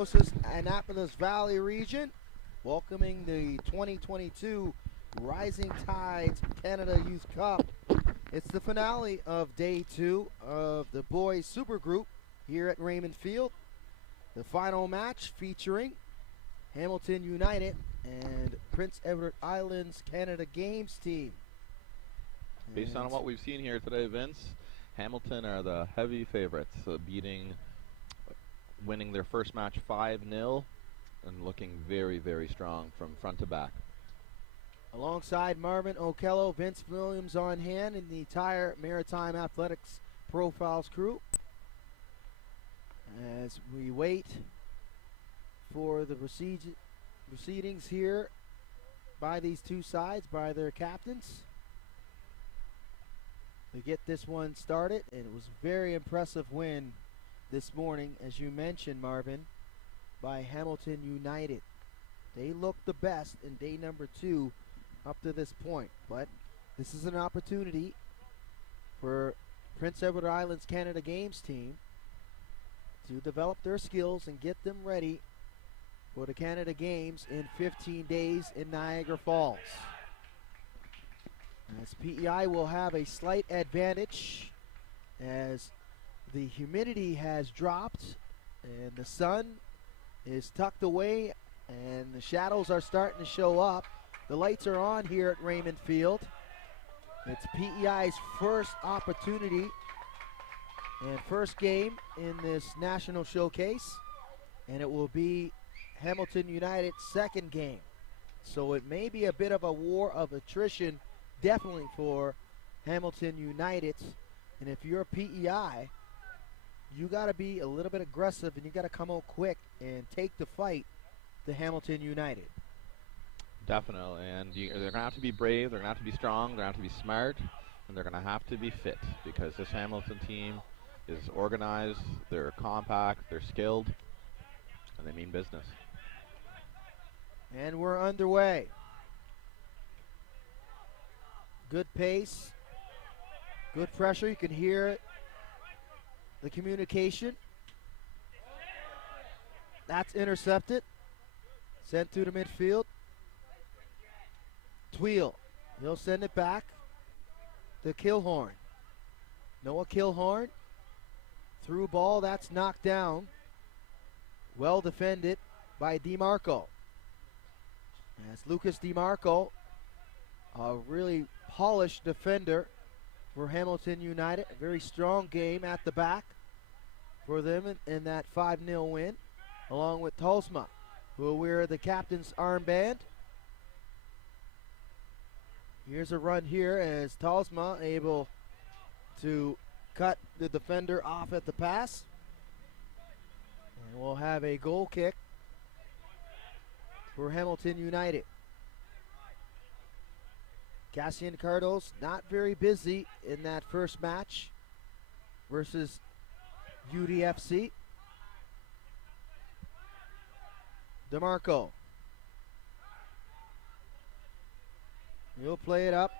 Annapolis Valley region, welcoming the 2022 Rising Tides Canada Youth Cup. It's the finale of day 2 of the boys supergroup here at Raymond Field. The final match featuring Hamilton United and Prince Edward Islands Canada Games team. Based on what we've seen here today, Vince, Hamilton are the heavy favorites, winning their first match 5-0 and looking very, very strong from front to back. Alongside Marvin Okello, Vince Williams on hand in the entire Maritime Athletics Profiles crew. As we wait for the proceedings here by these two sides, by their captains, to get this one started. And it was a very impressive win this morning, as you mentioned, Marvin, by Hamilton United. They looked the best in day number 2 up to this point, but this is an opportunity for Prince Edward Islands Canada Games team to develop their skills and get them ready for the Canada Games in 15 days in Niagara Falls. As PEI will have a slight advantage as the humidity has dropped and the sun is tucked away and the shadows are starting to show up. The lights are on here at Raymond Field. It's PEI's first opportunity and first game in this national showcase, and it will be Hamilton United's second game. So it may be a bit of a war of attrition, definitely for Hamilton United. And if you're PEI, you got to be a little bit aggressive and you got to come out quick and take the fight to Hamilton United. Definitely, and they're going to have to be brave, they're going to have to be strong, they're going to have to be smart, and they're going to have to be fit, because this Hamilton team is organized, they're compact, they're skilled, and they mean business. And we're underway. Good pace, good pressure, you can hear it. The communication. That's intercepted. Sent to the midfield. Tweel. He'll send it back to Kilhorn. Noah Kilhorn. Through ball. That's knocked down. Well defended by DeMarco. As Lucas DeMarco, a really polished defender for Hamilton United. A very strong game at the back for them in that 5-0 win, along with Tulsma, who will wear the captain's armband. Here's a run here as Tulsma able to cut the defender off at the pass. And we'll have a goal kick for Hamilton United. Cassian Cardos not very busy in that first match versus UDFC. DeMarco. He'll play it up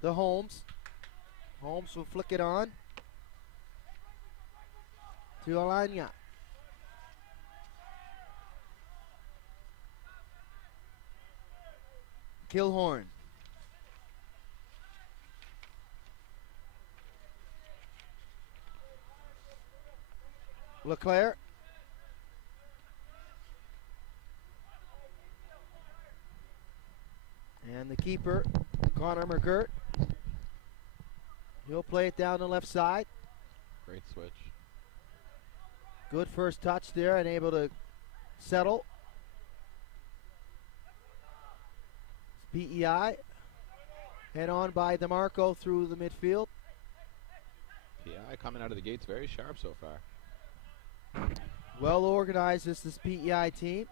to Holmes. Holmes will flick it on to Alanya. Kilhorn. LeClaire. And the keeper, Connor McGirt. He'll play it down the left side. Great switch. Good first touch there and able to settle. PEI. Head on by DeMarco through the midfield. PEI coming out of the gates very sharp so far. Well organized is this PEI team.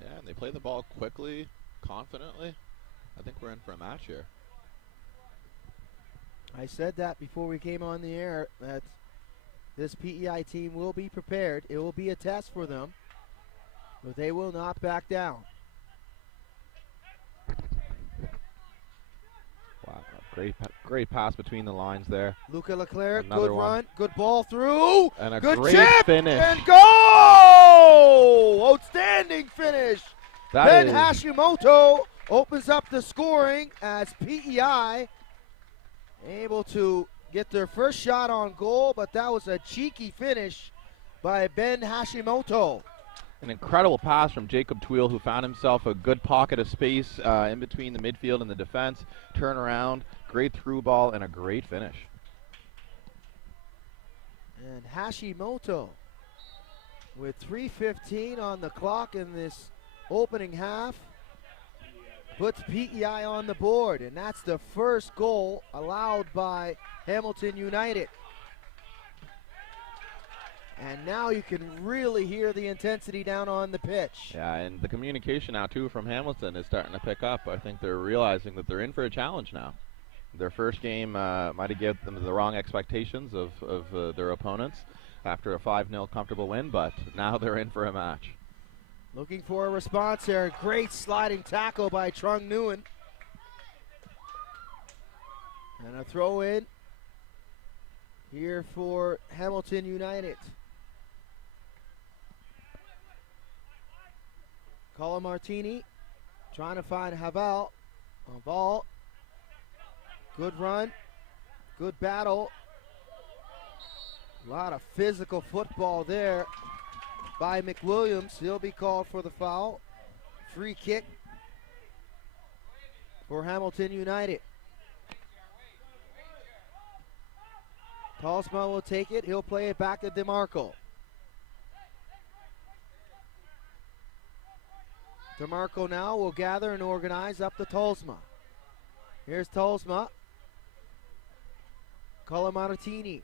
Yeah, and they play the ball quickly, confidently. I think we're in for a match here. I said that before we came on the air, that this PEI team will be prepared. It will be a test for them, but they will not back down. Wow, Great pass between the lines there. Luca Leclerc, Another good one. run, good ball through, And a good great chip, finish. and goal! Outstanding finish. That Ben is Hashimoto opens up the scoring as PEI able to get their first shot on goal, but that was a cheeky finish by Ben Hashimoto. an incredible pass from Jacob Tweel, who found himself a good pocket of space in between the midfield and the defense. Turn around, great through ball, and a great finish. And Hashimoto with 3:15 on the clock in this opening half puts PEI on the board, and that's the first goal allowed by Hamilton United. And now you can really hear the intensity down on the pitch. Yeah, and the communication now, too, from Hamilton is starting to pick up. I think they're realizing that they're in for a challenge now. Their first game might have given them the wrong expectations of their opponents after a 5-0 comfortable win, but now they're in for a match. Looking for a response there. Great sliding tackle by Trung Nguyen. And a throw in here for Hamilton United. Colin Martini trying to find Havel on ball. Good run, good battle. A lot of physical football there by McWilliams. He'll be called for the foul. Free kick for Hamilton United. Talsma will take it. He'll play it back to DeMarco. DeMarco now will gather and organize up to Talsma. Here's Talsma. Colamartini.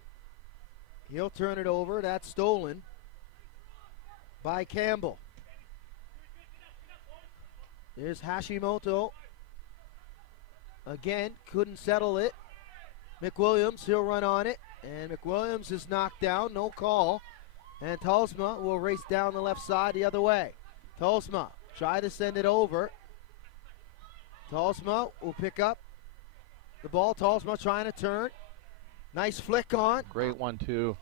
He'll turn it over. That's stolen by Campbell. There's Hashimoto. Again, couldn't settle it. McWilliams, he'll run on it. And McWilliams is knocked down. No call. And Talsma will race down the left side the other way. Talsma try to send it over. Talsma will pick up the ball. Talsma trying to turn. Nice flick on. Great one, too.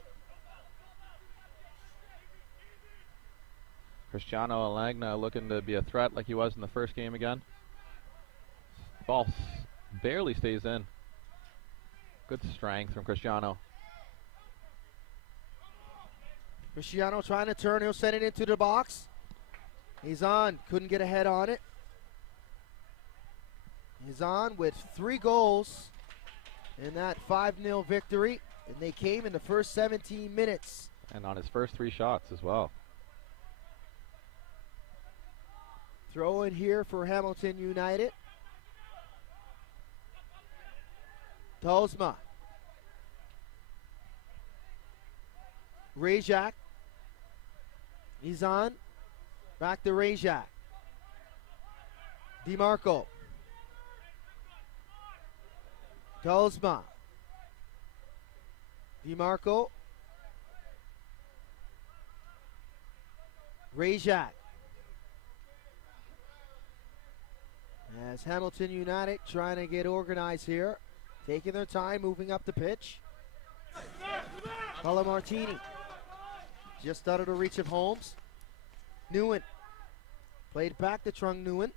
Cristiano Alagna looking to be a threat like he was in the first game again. Ball barely stays in. Good strength from Cristiano. Cristiano trying to turn. He'll send it into the box. He's on. Couldn't get a head on it. He's on with 3 goals in that 5-0 victory. And they came in the first 17 minutes. And on his first 3 shots as well. Throw in here for Hamilton United. Talsma. Rajak. He's on. Back to Rajak. DeMarco. Talsma. DeMarco. Rajak. As Hamilton United trying to get organized here. Taking their time, moving up the pitch. Colamartini. Just out of the reach of Holmes. Nguyen. Played back to Trung Nguyen.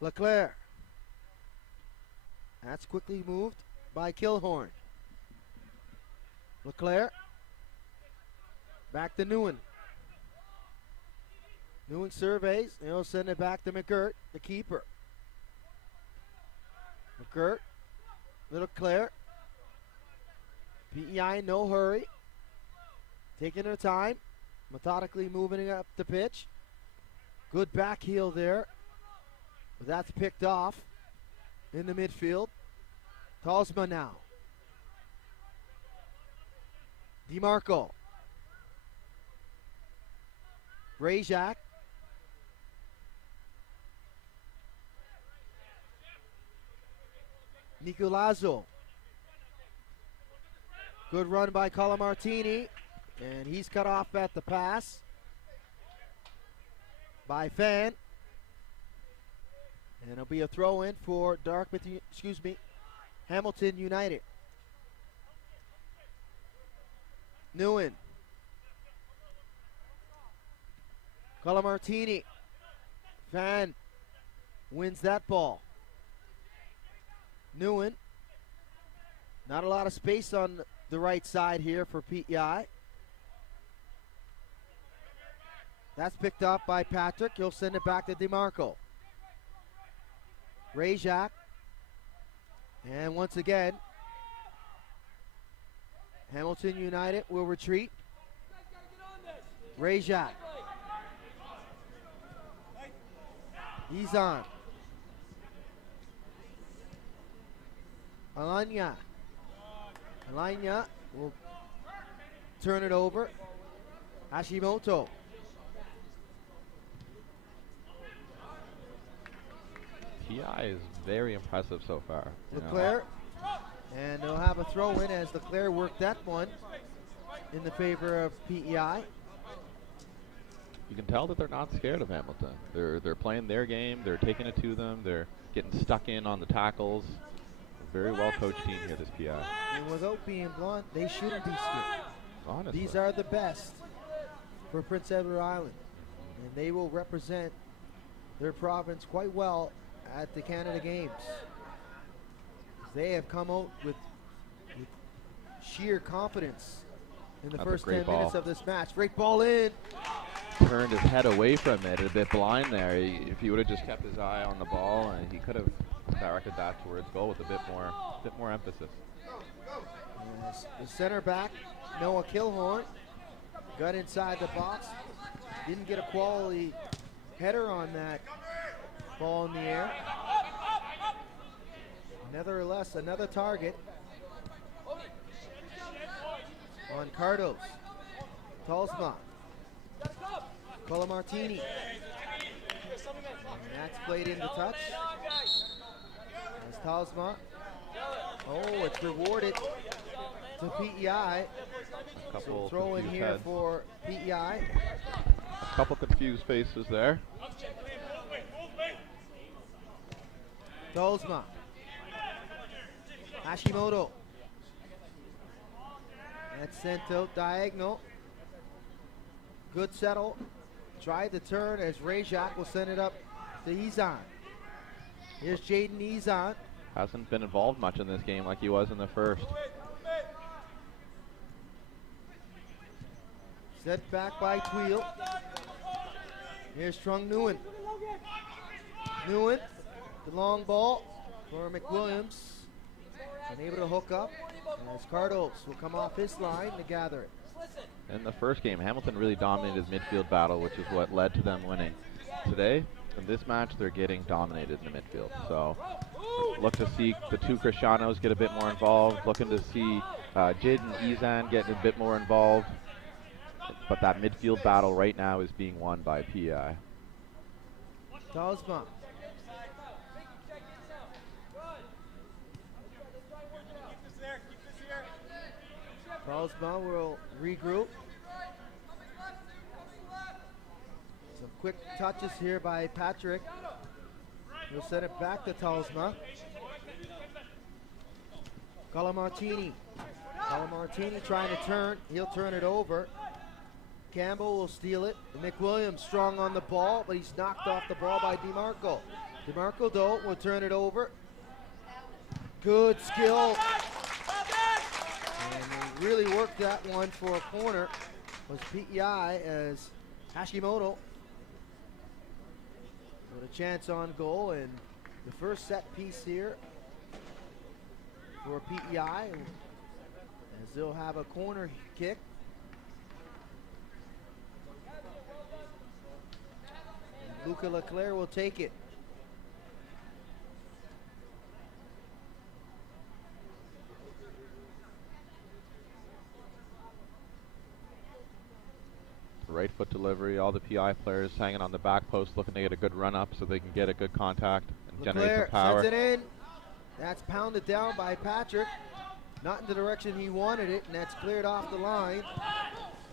Leclerc. That's quickly moved by Kilhorn. Leclerc. Back to Nguyen. Nguyen surveys. He'll send it back to McGirt, the keeper. McGirt. Leclerc. PEI, no hurry. Taking their time. Methodically moving up the pitch. Good back heel there. But that's picked off in the midfield. Talsma now. DeMarco. Rajak. Nicolazzo. Good run by Colamartini. And he's cut off at the pass by Fan. And it'll be a throw in for Hamilton United. Nguyen. Colamartini. Van wins that ball. Nguyen. Not a lot of space on the right side here for PEI. That's picked up by Patrick. He'll send it back to DeMarco. Rajak. And once again, Hamilton United will retreat. Rajak. He's on. Alanya. Alanya will turn it over. Hashimoto. PEI is very impressive so far. Leclerc. And they'll have a throw in as Leclerc worked that one in the favor of PEI. You can tell that they're not scared of Hamilton. They're playing their game. They're taking it to them. They're getting stuck in on the tackles. A very well coached team here, this PEI. And without being blunt, they shouldn't be scared. Honestly. These are the best for Prince Edward Island, and they will represent their province quite well at the Canada Games. They have come out with sheer confidence in the first 10 minutes of this match. Great ball in. Turned his head away from it, a bit blind there. If he would have just kept his eye on the ball, and he could have directed that towards goal with a bit more emphasis. Yes, the center back, Noah Kilhorn, got inside the box. Didn't get a quality header on that ball in the air. Nevertheless, another target on Cardos. Talsma. Colamartini. And that's played into touch. As Talsma. Oh, it's rewarded to PEI. So throw in here heads. for PEI. A couple confused faces there. Talsma. Hashimoto. That's sent out diagonal. Good settle. Tried the turn as Rajak will send it up to Izan. Here's Jaden Izan. Hasn't been involved much in this game like he was in the first. Set back by Tweel. Here's Trung Nguyen. Nguyen, the long ball for McWilliams. And able to hook up as Cardos will come off his line to gather it. In the first game, Hamilton really dominated his midfield battle, which is what led to them winning. Today, in this match, they're getting dominated in the midfield. So look to see the two Cristianos get a bit more involved. Looking to see Jid and Izan getting a bit more involved. But that midfield battle right now is being won by PEI. Talsma. Talsma will regroup. Some quick touches here by Patrick. He'll send it back to Talsma. Colamartini. Colamartini trying to turn. He'll turn it over. Campbell will steal it. McWilliams strong on the ball, but he's knocked off the ball by DeMarco. DeMarco, though, will turn it over. Good skill. And he really worked that one for a corner. Was PEI as Hashimoto with a chance on goal, and the first set piece here for PEI as they'll have a corner kick. And Luca Leclerc will take it. Right foot delivery, all the PEI players hanging on the back post looking to get a good run up so they can get a good contact and generate some power. Sends it in. That's pounded down by Patrick. Not in the direction he wanted it, and that's cleared off the line.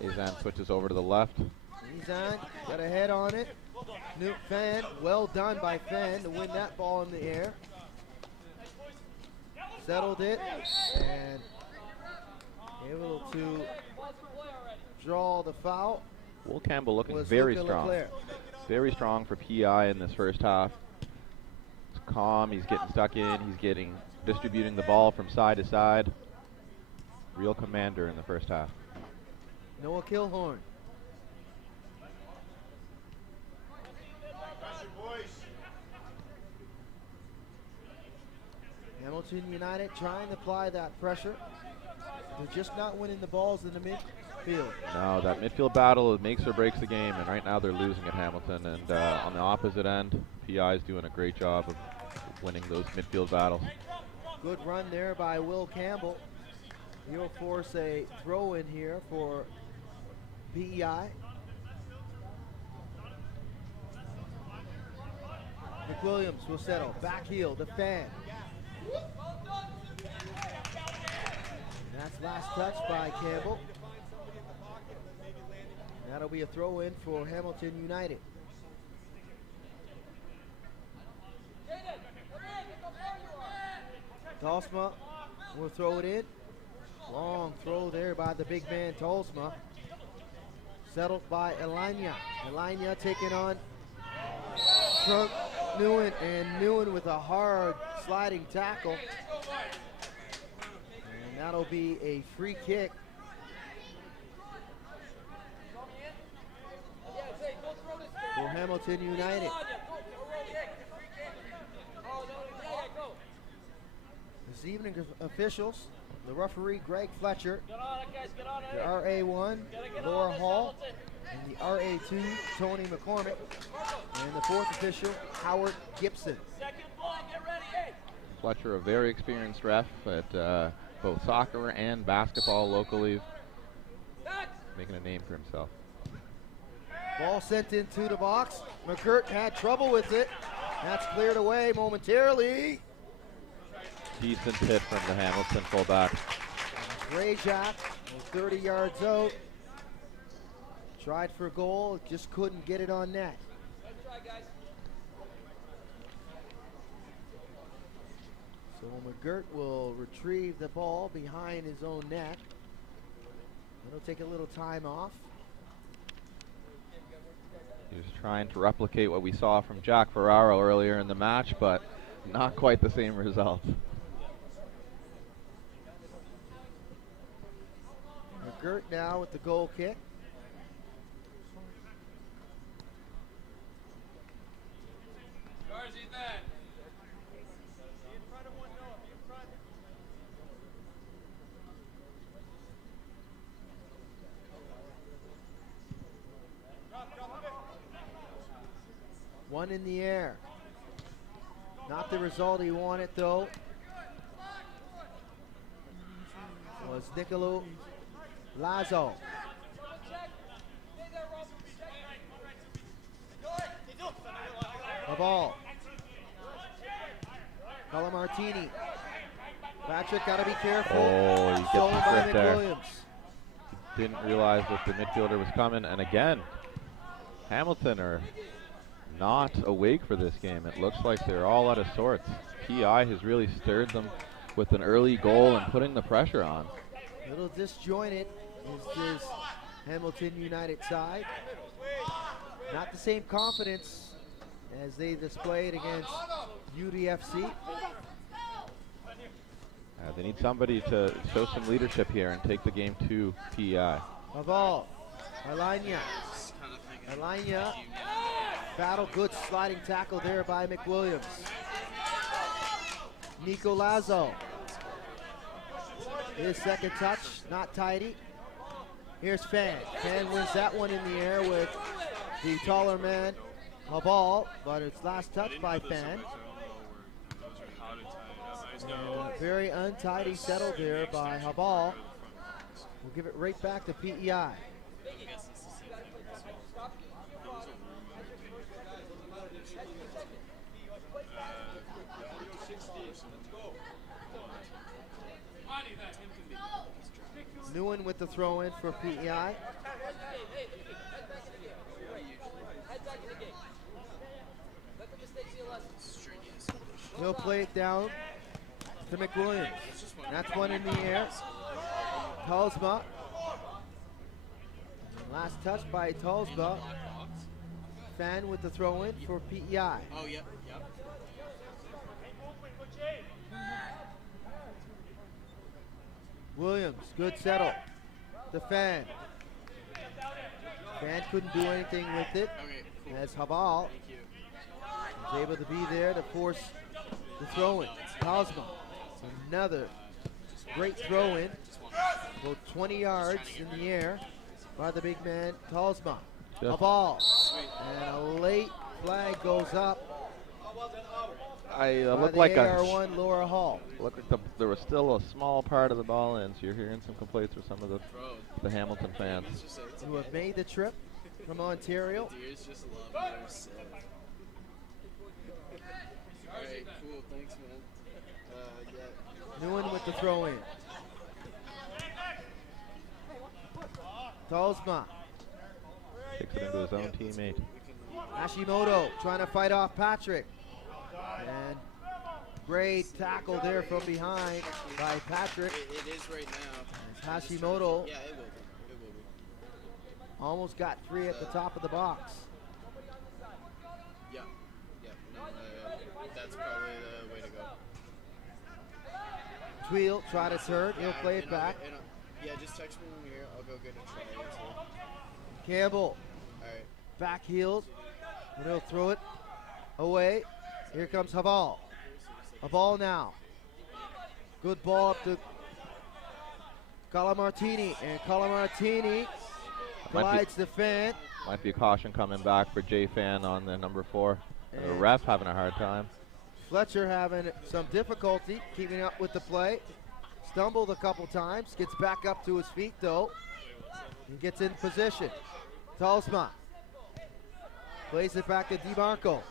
Izan switches over to the left. Izan got a head on it. Fan, well done by Fan to win that ball in the air. Settled it and able to draw the foul. Will Campbell looking very strong. Very strong for PEI in this first half. It's calm, he's getting stuck in, he's distributing the ball from side to side. Real commander in the first half. Noah Kilhorn. Hamilton United trying to apply that pressure. They're just not winning the balls in the midfield. No, that midfield battle makes or breaks the game, and right now they're losing at Hamilton. And on the opposite end, PEI is doing a great job of winning those midfield battles. Good run there by Will Campbell. He'll force a throw in here for PEI. McWilliams will settle. Back heel, the Fan. And that's last touch by Campbell. That'll be a throw in for Hamilton United. Talsma will throw it in. Long throw there by the big man Talsma. Settled by Elania. Elania taking on Trump Newen, and Newen with a hard sliding tackle. And that'll be a free kick. For Hamilton United. This evening officials, the referee Greg Fletcher, the RA1 Laura Hall, and the RA2 Tony McCormick, and the fourth official Howard Gibson. Fletcher, a very experienced ref at both soccer and basketball locally, making a name for himself. Ball sent into the box. McCurt had trouble with it. That's cleared away momentarily. Decent hit from the Hamilton fullback. Grayjack was 30 yards out. Tried for a goal, just couldn't get it on net. So McGirt will retrieve the ball behind his own net. It'll take a little time off. He was trying to replicate what we saw from Jack Ferraro earlier in the match, but not quite the same result. McGirt now with the goal kick. One in the air. Not the result he wanted though. Was Nicolo Lazo. The ball. Calamartini. Patrick got to be careful. Oh, he gets Stolen the by strip there. McWilliams. Didn't realize that the midfielder was coming, and again, Hamilton are not awake for this game. It looks like they're all out of sorts. PEI has really stirred them with an early goal and putting the pressure on. A little disjointed is this Hamilton United side. Not the same confidence as they displayed against UDFC. They need somebody to show some leadership here and take the game to PEI. Aval, Alanya. Alanya, battle, good sliding tackle there by McWilliams. Nico Lazo. His second touch, not tidy. Here's Fan. Fan wins that one in the air with the taller man, Aval, but it's last touch by Fan. Very untidy settle there by Habal. We'll give it right back to PEI. Newen with the throw in for PEI. He'll play it down to McWilliams. That's one in the air. Talsma. Last touch by Talsma. Fan with the throw-in for PEI. Oh, yep. Williams, good settle. The Fan. Fan couldn't do anything with it. Okay, cool. As Habal Thank you. was able to be there to force the throw-in. Talsma, another great throw-in. About 20 yards in the air by the big man, Talsma. A ball. And a late flag goes up. Looked like AR1 Laura Hall. Looked like there was still a small part of the ball in, so you're hearing some complaints from some of the Hamilton fans. Who have made the trip from Ontario. Deers just love their set. Alright, cool, thanks man. Yeah. Newen with the throw in. Talsma. Kicks it into his own teammate. Hashimoto trying to fight off Patrick. And great tackle there from behind by Patrick. It is right now. As Hashimoto Yeah, it will be. It will be. almost got 3 at the top of the box. Yeah. Yeah. No, that's probably the way to go. Tweel tried his hurt. He'll play it back. Yeah, just text me when you're here. I'll go get a try or two. Campbell Alright. back heels. And he'll throw it away. Here comes Haval. Haval now. Good ball up to Calamartini. And Calamartini glides the Fan. Might be a caution coming back for J Fan on the number 4. The ref having a hard time. Fletcher having some difficulty keeping up with the play. Stumbled a couple times. Gets back up to his feet though. And gets in position. Talsma plays it back to DeMarco.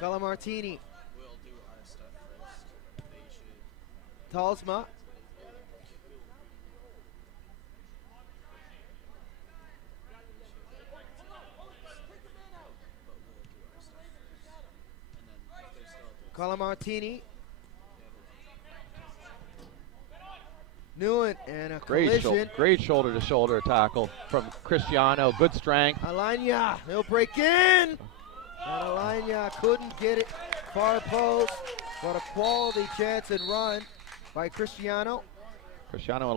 Calamartini. We'll do our stuff first. They should. Talsma. Calamartini. Newen and a collision. Great shoulder-to-shoulder tackle from Cristiano. Good strength. Alanya, he'll break in. And Alanya couldn't get it far post, but a quality chance and run by Cristiano. Cristiano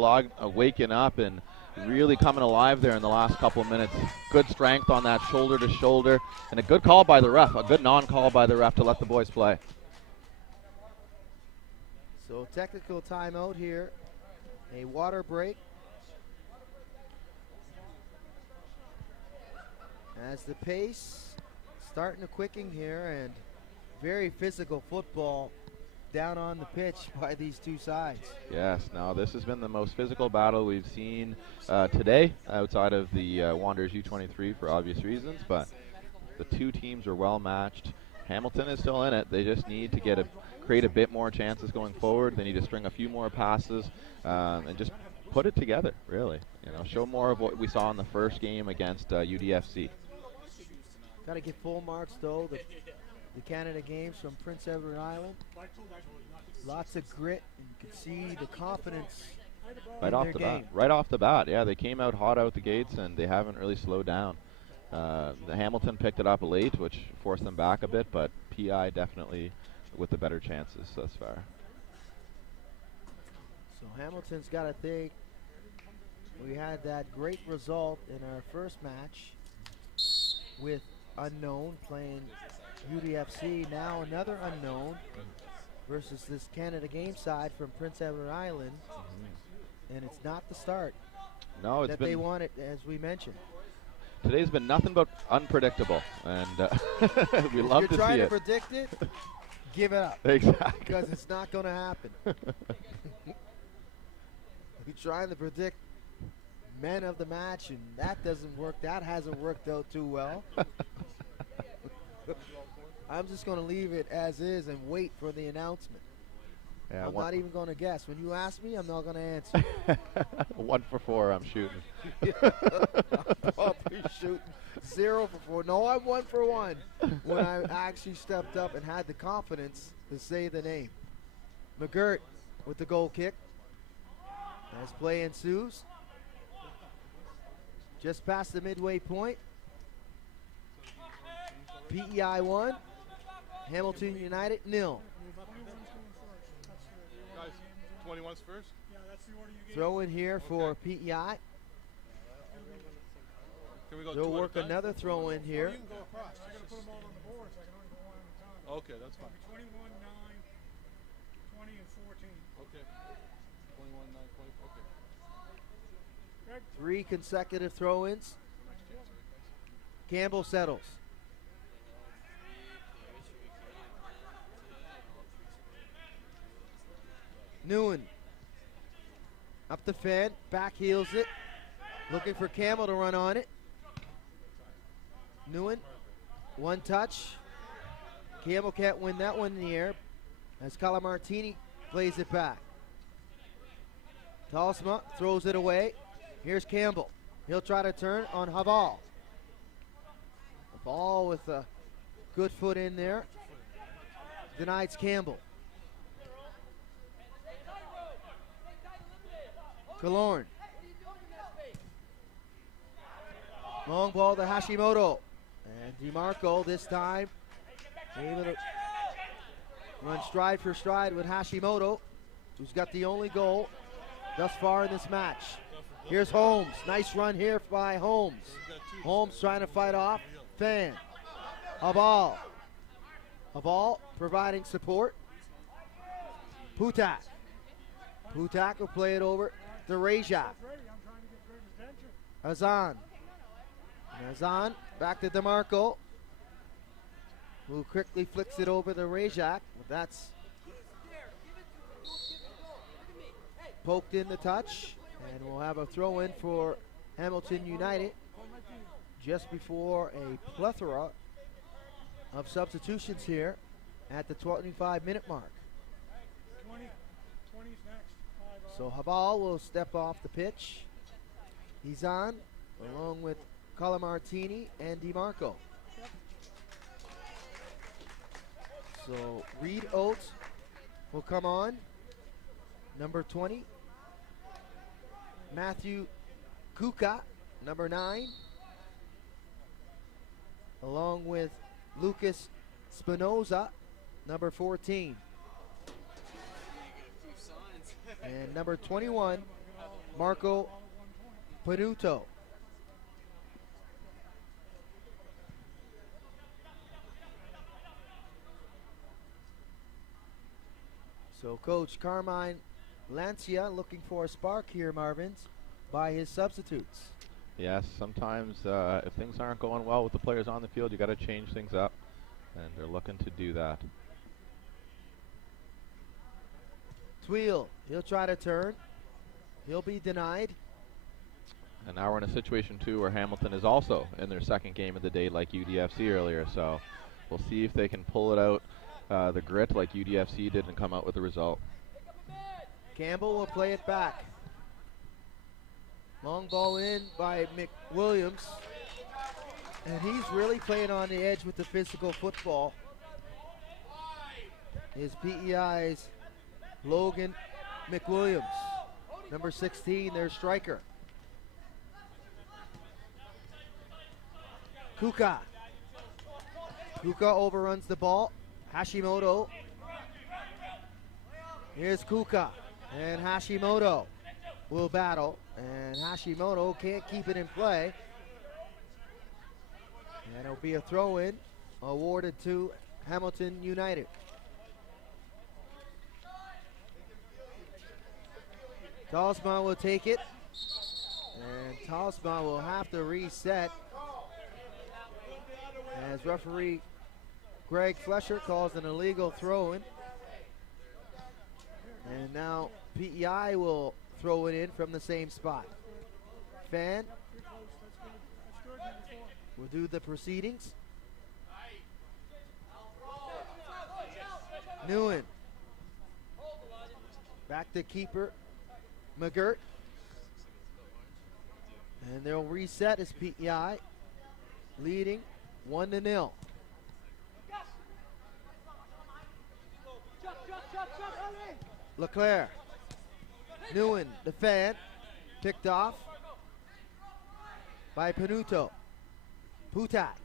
waking up and really coming alive there in the last couple of minutes. Good strength on that shoulder-to-shoulder, and a good call by the ref, a good non-call by the ref to let the boys play. So technical timeout here, a water break. As the pace starting to quicken here, and very physical football down on the pitch by these two sides. Yes, now this has been the most physical battle we've seen today outside of the Wanderers U23 for obvious reasons, but the two teams are well matched. Hamilton is still in it. They just need to create a bit more chances going forward. They need to string a few more passes and just put it together, really. Show more of what we saw in the first game against UDFC. Got to give full marks, though, the Canada games from Prince Edward Island. Lots of grit, and you can see the confidence right off the bat. Right off the bat, yeah, they came out hot out the gates, and they haven't really slowed down. The Hamilton picked it up late, which forced them back a bit, but PEI definitely with the better chances thus far. So Hamilton's got to think we had that great result in our first match with unknown playing UDFC, now another unknown versus this Canada game side from Prince Edward Island, and it's not the start that they wanted, as we mentioned. Today's been nothing but unpredictable, and we love to see it. If you're trying to predict it, give it up. Exactly. Because it's not going to happen. You're trying to predict men of the match, and that doesn't work. That hasn't worked out too well. I'm just going to leave it as is and wait for the announcement. Yeah, I'm not even going to guess. When you ask me, I'm not going to answer. 1 for 4, I'm shooting. I'm probably shooting 0 for 4. No, I'm 1 for 1 when I actually stepped up and had the confidence to say the name. McGirt with the goal kick. As play ensues. Just past the midway point. PEI 1. Hamilton United 0. 21's first? Throw in here for PEI. Can we go They'll 2 at a work time? another throw in here. You can go across. I got to put them all on the board, so I can only go one at a time. Okay, that's fine. 21, 9, 20, and 14. Okay. 21, 9, 20. Okay. 3 consecutive throw-ins. Campbell settles. Newen. Up the fan, back heels it. Looking for Campbell to run on it. Newen, one touch. Campbell can't win that one in the air as Calamartini plays it back. Talsma throws it away. Here's Campbell. He'll try to turn on Haval. The ball with a good foot in there. Denies Campbell. Killorn. Long ball to Hashimoto. And DeMarco this time able to run stride for stride with Hashimoto, who's got the only goal thus far in this match. Here's Holmes. Nice run here by Holmes. Holmes trying to fight off Fan. Haval. Haval providing support. Putak. Putak will play it over to Rejak. Azan. And Azan back to DeMarco, who quickly flicks it over to Rejak. That's poked in the touch, and we'll have a throw in for Hamilton United just before a plethora of substitutions here at the 25-minute mark. 20's next. So Haval will step off the pitch. He's on, along with Calamartini and DeMarco. So Reed Oates will come on, number 20. Matthew Kuka, number 9. Along with Lucas Spinoza, number 14. And number 21, Marco Panuto. So Coach Carmine Lancia looking for a spark here, Marvins, by his substitutes. Yes, sometimes if things aren't going well with the players on the field, you got to change things up, and they're looking to do that. Tweel, he'll try to turn. He'll be denied. And now we're in a situation, too, where Hamilton is also in their second game of the day like UDFC earlier, so we'll see if they can pull it out, the grit like UDFC did and come out with a result. Campbell will play it back. Long ball in by McWilliams. And he's really playing on the edge with the physical football. Is PEI's Logan McWilliams. Number 16, their striker. Kuka. Kuka overruns the ball. Hashimoto. Here's Kuka. And Hashimoto will battle. And Hashimoto can't keep it in play. And it'll be a throw-in awarded to Hamilton United. Talsma will take it. And Talsma will have to reset as referee Greg Flesher calls an illegal throw-in. And now PEI will throw it in from the same spot. Fan will do the proceedings. Newen Back to keeper McGirt. And they'll reset as PEI leading 1-0. LeClaire. Newen, the fan. Picked off by Panuto. Putak.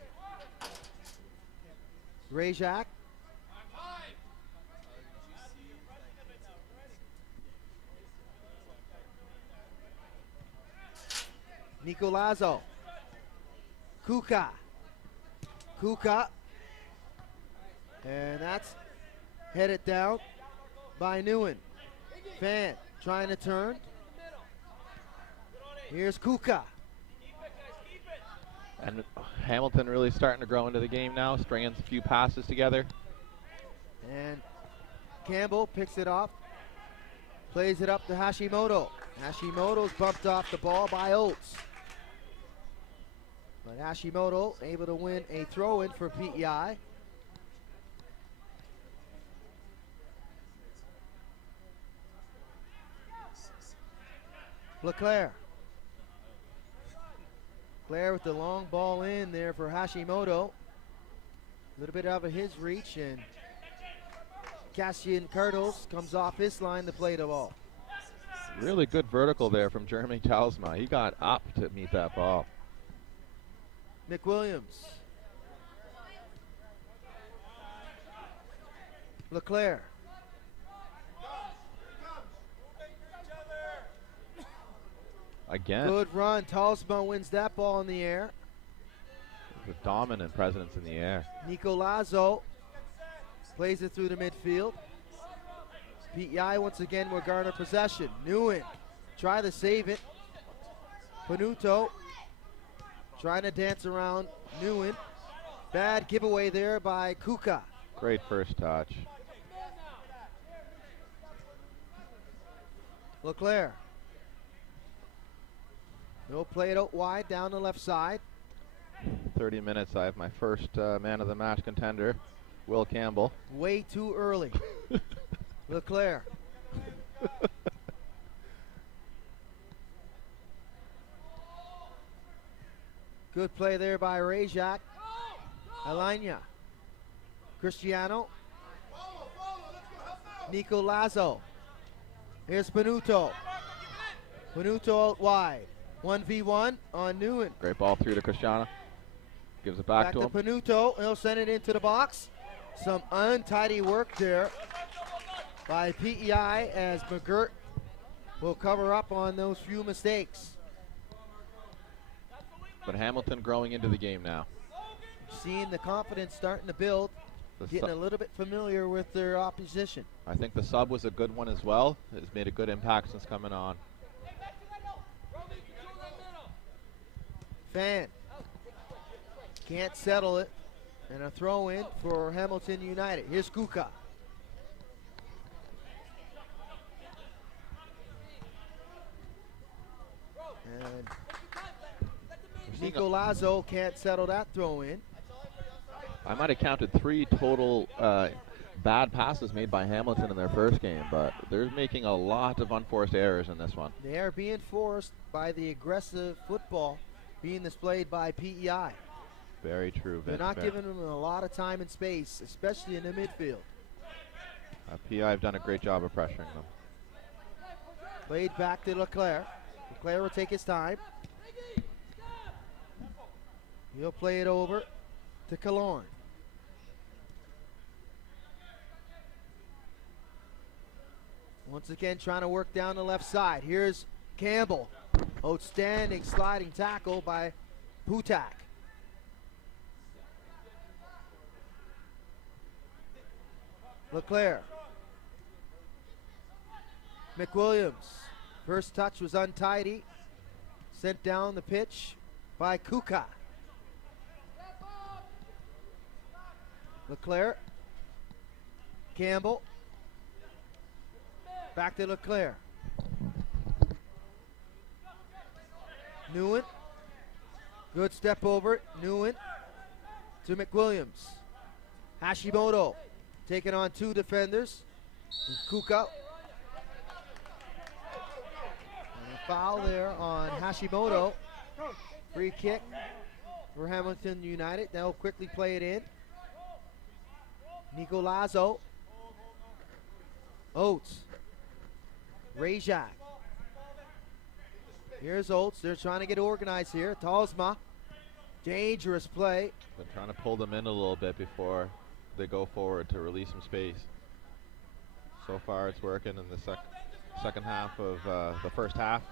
Rajak. Nicolazzo. Kuka. And that's headed down by Newen. Fan trying to turn. Here's Kuka. And Hamilton really starting to grow into the game now, stringing a few passes together. And Campbell picks it up, plays it up to Hashimoto. Hashimoto's bumped off the ball by Oates. But Hashimoto able to win a throw-in for PEI. LeClaire. Claire with the long ball in there for Hashimoto. A little bit out of his reach, and Cassian Kurtles comes off his line to play the ball. Really good vertical there from Jeremy Talsma. He got up to meet that ball. McWilliams. LeClaire. Again. Good run. Talsma wins that ball in the air. With dominant presence in the air. Nicolazzo plays it through the midfield. PEI once again will garner possession. Newen try to save it. Panuto trying to dance around Newen. Bad giveaway there by Kuka. Great first touch. LeClaire. They'll play it out wide down the left side. 30 minutes. I have my first man of the match contender, Will Campbell. Way too early. LeClaire. Good play there by Rajak. Alanya. Cristiano. Nicolazzo. Here's Panuto. Panuto out wide. 1v1 on Newen. Great ball through to Cristiano. Gives it back to him. Panuto. He'll send it into the box. Some untidy work there by PEI as McGirt will cover up on those few mistakes. But Hamilton growing into the game now. Seeing the confidence starting to build, getting a little bit familiar with their opposition. I think the sub was a good one as well. It's made a good impact since coming on. Fan can't settle it, and a throw in for Hamilton United. Here's Kuka. And Nicolazzo can't settle that throw in. I might have counted 3 total bad passes made by Hamilton in their first game, but they're making a lot of unforced errors in this one. They are being forced by the aggressive football being displayed by PEI. Very true, Vince. They're not giving them a lot of time and space, especially in the midfield. PEI have done a great job of pressuring them. Played back to LeClaire. LeClaire will take his time. He'll play it over to Killorn. Once again, trying to work down the left side. Here's Campbell. Outstanding sliding tackle by Putak. LeClaire. McWilliams. First touch was untidy. Sent down the pitch by Kuka. LeClaire. Campbell. Back to LeClaire. Newen. Good step over it. Newen to McWilliams. Hashimoto taking on 2 defenders. And Kuka foul there on Hashimoto. Free kick for Hamilton United. They'll quickly play it in. Nico Lazo. Oates. Rejak. Here's Oates. They're trying to get organized here. Talsma. Dangerous play. Been trying to pull them in a little bit before they go forward to release some space. So far it's working in the second half of the first half.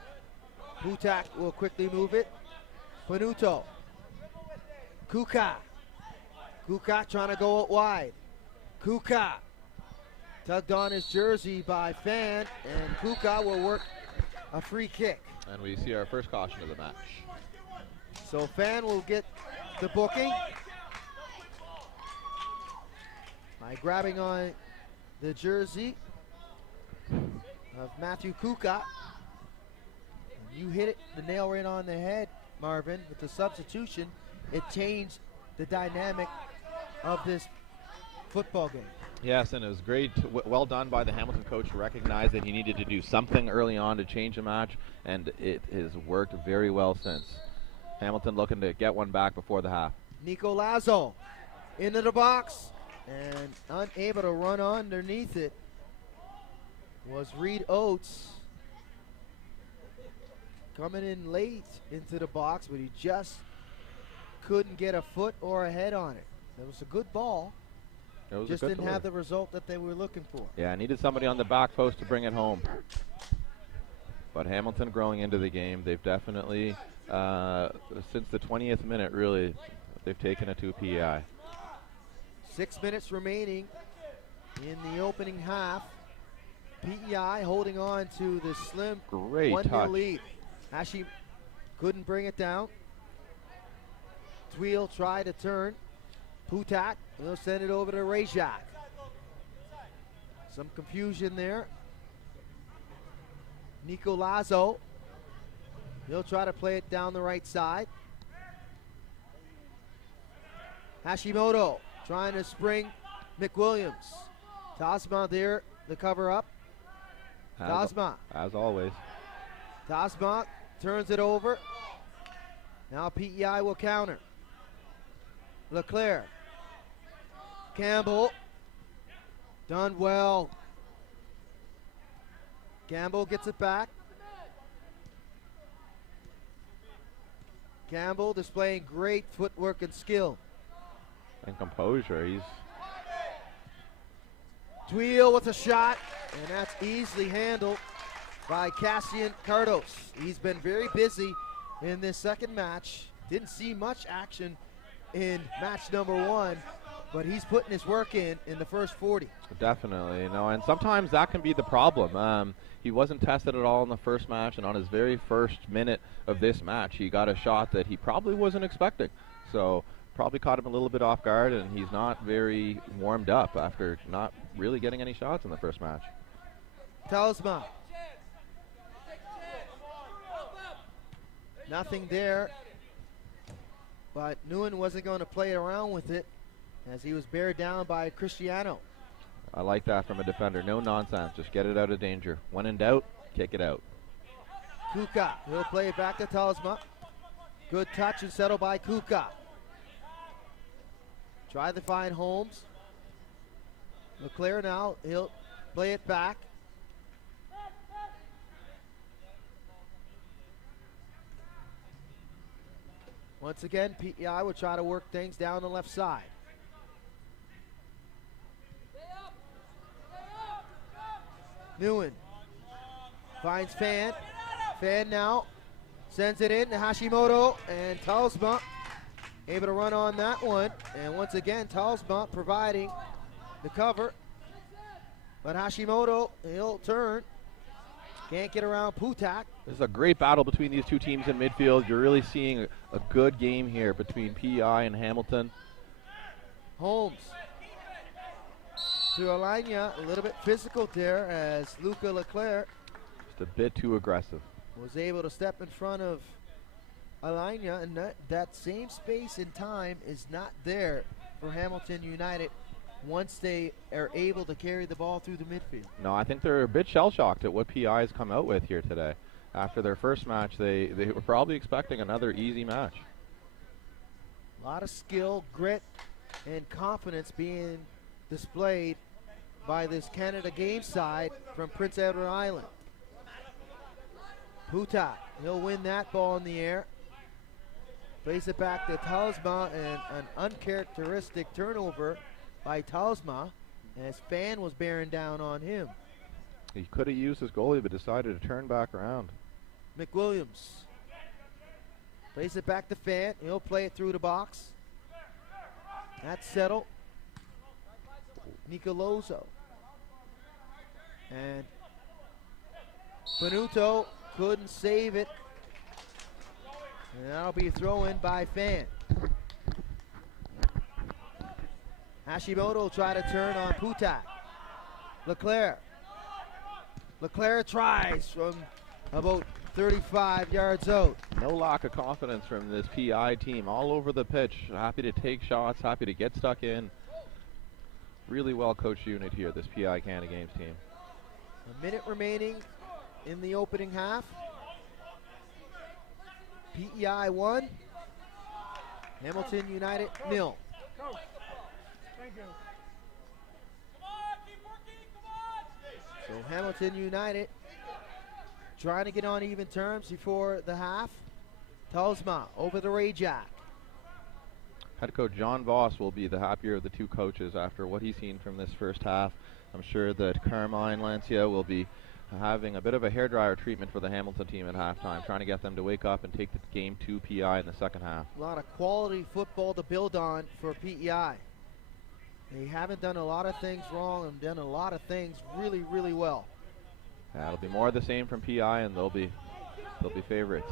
Putak will quickly move it. Panuto. Kuka. Kuka trying to go out wide. Kuka. Tugged on his jersey by Fan, and Kuka will work a free kick. And we see our first caution of the match. So Fan will get the booking by grabbing on the jersey of Matthew Kuka. You hit it, the nail right on the head, Marvin. With the substitution, it changed the dynamic of this football game. Yes, and it was great, well done by the Hamilton coach to recognize that he needed to do something early on to change the match, and it has worked very well since. Hamilton looking to get one back before the half. Nico Lazo into the box and unable to run underneath it was Reed Oates. Coming in late into the box, but he just couldn't get a foot or a head on it. It was a good ball. Just didn't have the result that they were looking for. Yeah, needed somebody on the back post to bring it home. But Hamilton growing into the game, they've definitely, since the 20th minute, really, they've taken it to PEI. 6 minutes remaining in the opening half. PEI holding on to the slim 1-0 lead. Hashi couldn't bring it down. Tweel tried to turn. Putak will send it over to Rejak. Some confusion there. Nico Lazo. He'll try to play it down the right side. Hashimoto trying to spring McWilliams. Tasma there, the cover up. Tasma. As always. Tasma turns it over. Now PEI will counter. Leclerc. Campbell. Done well. Campbell gets it back. Campbell displaying great footwork and skill. And composure. He's Tweel with a shot, and that's easily handled by Cassian Cardos. He's been very busy in this second match. Didn't see much action in match number 1, but he's putting his work in the first 40. Definitely, and sometimes that can be the problem. He wasn't tested at all in the first match, and on his very first minute of this match, he got a shot that he probably wasn't expecting. So probably caught him a little bit off guard, and he's not very warmed up after not really getting any shots in the first match. Talisman. Nothing there, but Nguyen wasn't going to play around with it as he was bared down by Cristiano. I like that from a defender. No nonsense. Just get it out of danger. When in doubt, kick it out. Kuka. He'll play it back to Talisman. Good touch and settle by Kuka. Try to find Holmes. Leclerc now. He'll play it back. Once again, PEI will try to work things down the left side. Nguyen finds Fan. Fan now sends it in to Hashimoto, and Talsma able to run on that one. And once again, Talsma providing the cover. But Hashimoto, he'll turn. Can't get around Putak. This is a great battle between these two teams in midfield. You're really seeing a good game here between PEI and Hamilton. Holmes to Alanya, a little bit physical there as Luca Leclerc Just a bit too aggressive. was able to step in front of Alanya, and that same space and time is not there for Hamilton United once they are able to carry the ball through the midfield. No, I think they're a bit shell-shocked at what PEI has come out with here today. After their first match, they were probably expecting another easy match. A lot of skill, grit, and confidence being displayed by this Canada game side from Prince Edward Island. Putak, he'll win that ball in the air. Plays it back to Talsma, and an uncharacteristic turnover by Talsma as Fan was bearing down on him. He could have used his goalie, but decided to turn back around. McWilliams plays it back to Fan. He'll play it through the box. That's settled. Nicoloso. And Benuto couldn't save it. And that'll be a throw in by Fan. Hashimoto will try to turn on Putak. Leclerc. Leclerc tries from about 35 yards out. No lack of confidence from this PEI team. All over the pitch. Happy to take shots, happy to get stuck in. Really well coached unit here, this PEI Canada Games team. A minute remaining in the opening half. PEI 1, Hamilton United 0. Coach, thank you. So Hamilton United trying to get on even terms before the half. Talsma over the Rajak. Head coach John Voss will be the happier of the two coaches after what he's seen from this first half. I'm sure that Carmine Lancia will be having a bit of a hairdryer treatment for the Hamilton team at halftime, trying to get them to wake up and take the game to PEI in the second half. A lot of quality football to build on for PEI. They haven't done a lot of things wrong and done a lot of things really, really well. It'll be more of the same from PEI, and they'll be favorites.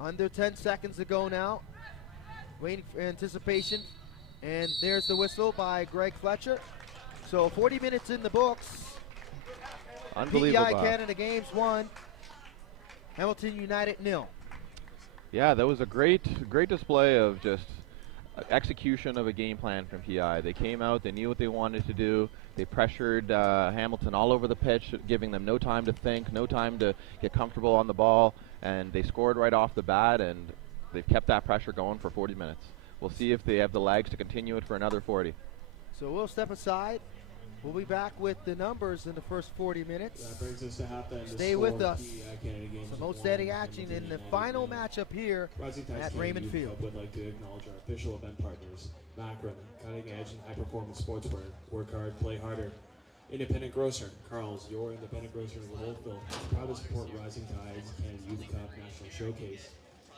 Under 10 seconds to go now. Waiting for anticipation. And there's the whistle by Greg Fletcher. So 40 minutes in the books. Unbelievable. PEI Canada Games 1. Hamilton United 0. Yeah, that was a great display of just execution of a game plan from PEI. They came out, they knew what they wanted to do. They pressured Hamilton all over the pitch, giving them no time to think, no time to get comfortable on the ball, and they scored right off the bat, and they've kept that pressure going for 40 minutes. We'll see if they have the legs to continue it for another 40. So we'll step aside. We'll be back with the numbers in the first 40 minutes. That brings us to halftime. Stay with us. Some outstanding action in the final matchup here at Raymond Field. Would like to acknowledge our official event partners: Macron, cutting edge and high performance sportswear. Work hard, play harder. Independent Grocer, Carl's, your independent grocer in Wolfville, proud to support Rising Tides Canada Youth Cup National Showcase.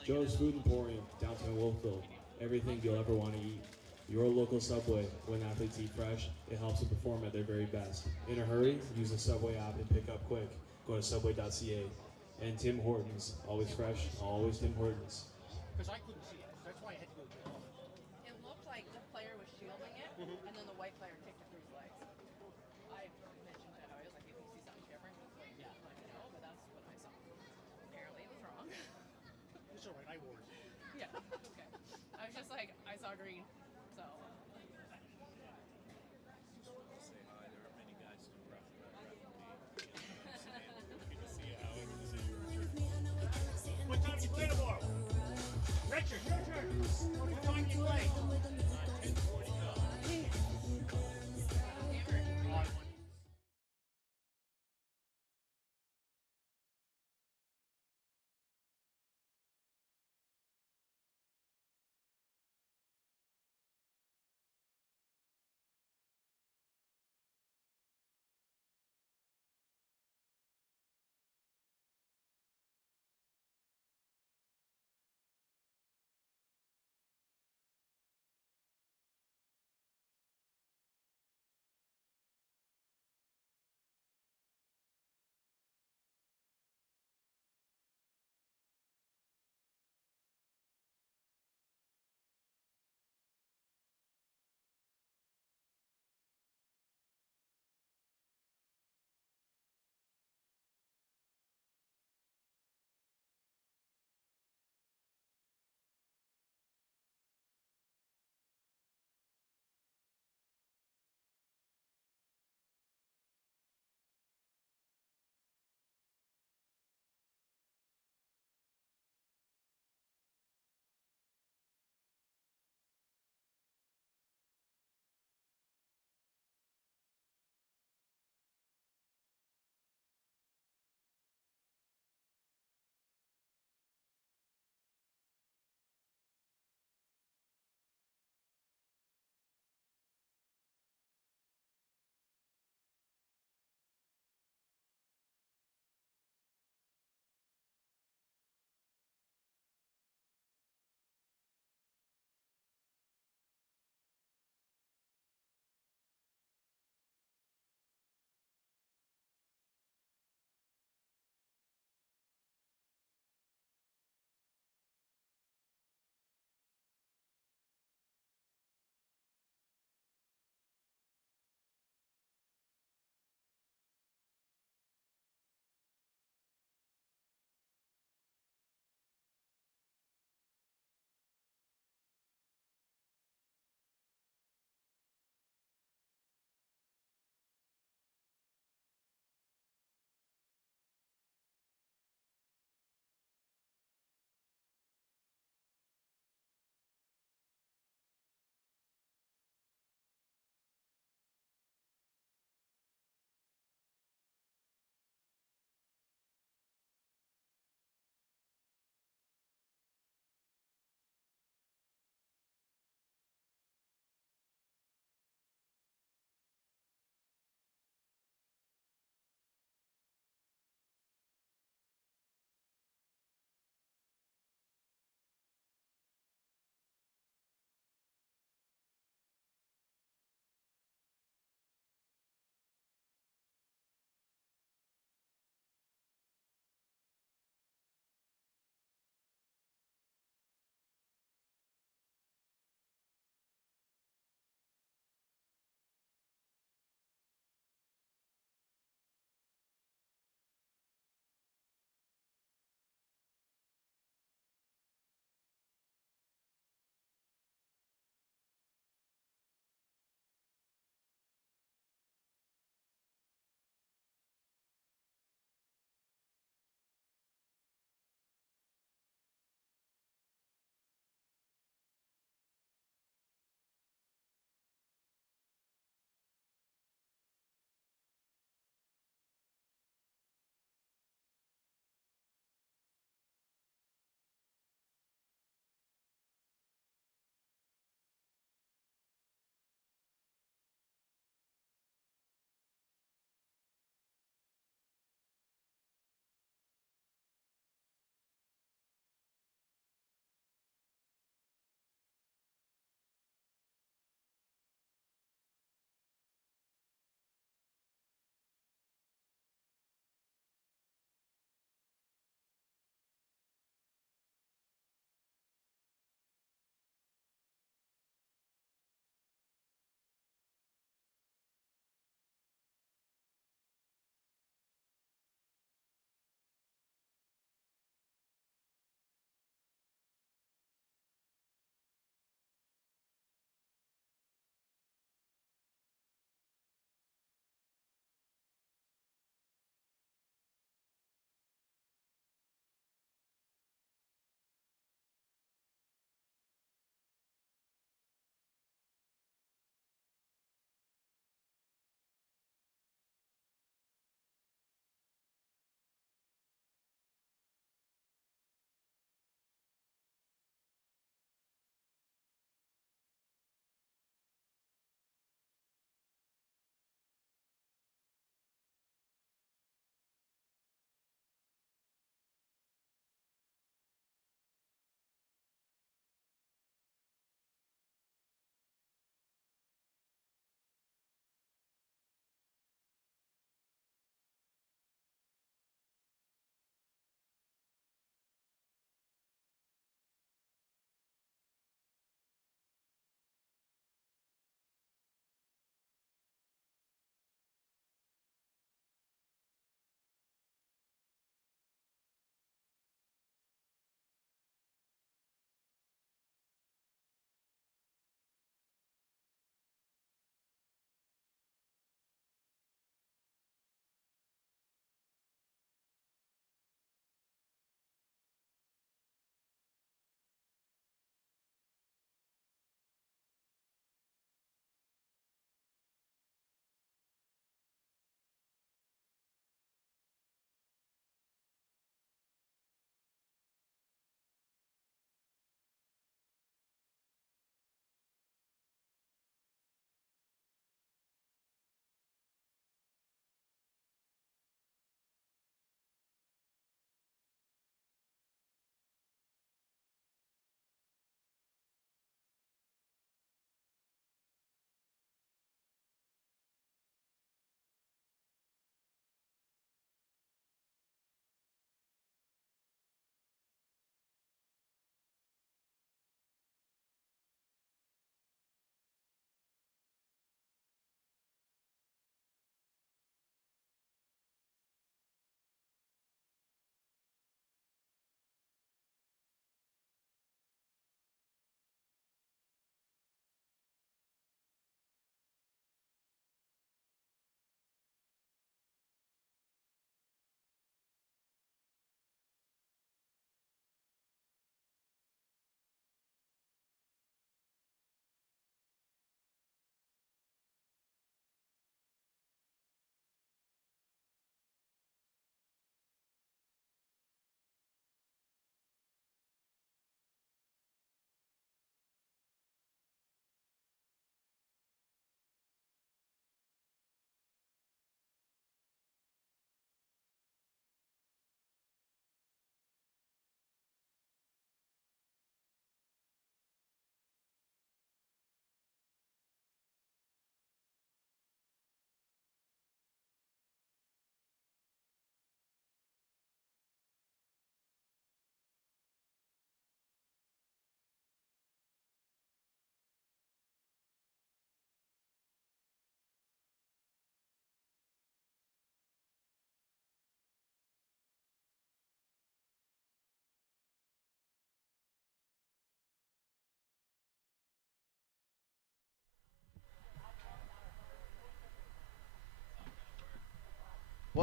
Joe's Food Emporium, downtown Wolfville. Everything you'll ever want to eat. Your local Subway. When athletes eat fresh, it helps them perform at their very best. In a hurry, use the Subway app and pick up quick. Go to subway.ca. And Tim Hortons, always fresh, always Tim Hortons. Because I couldn't see it. That's why I had to go to It looked like the player was shielding it, and then the white player kicked it through his legs. I mentioned that I was like, if you see something different, just like, let me know, but that's what I saw. Apparently it was wrong. It's all right, I wore it. Yeah, okay. I was just like, I saw green, so. What time do you play tomorrow? Richard, your turn. What time do you play?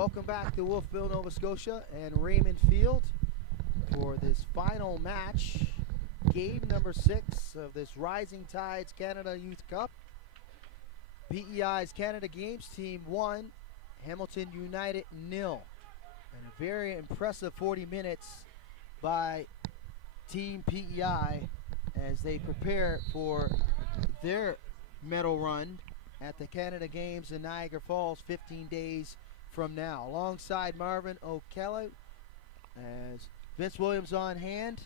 Welcome back to Wolfville, Nova Scotia and Raymond Field for this final match, game number 6 of this Rising Tides Canada Youth Cup. PEI's Canada Games team 1, Hamilton United 0. And a very impressive 40 minutes by Team PEI as they prepare for their medal run at the Canada Games in Niagara Falls 15 days from now. Alongside Marvin O'Kelly as Vince Williams on hand.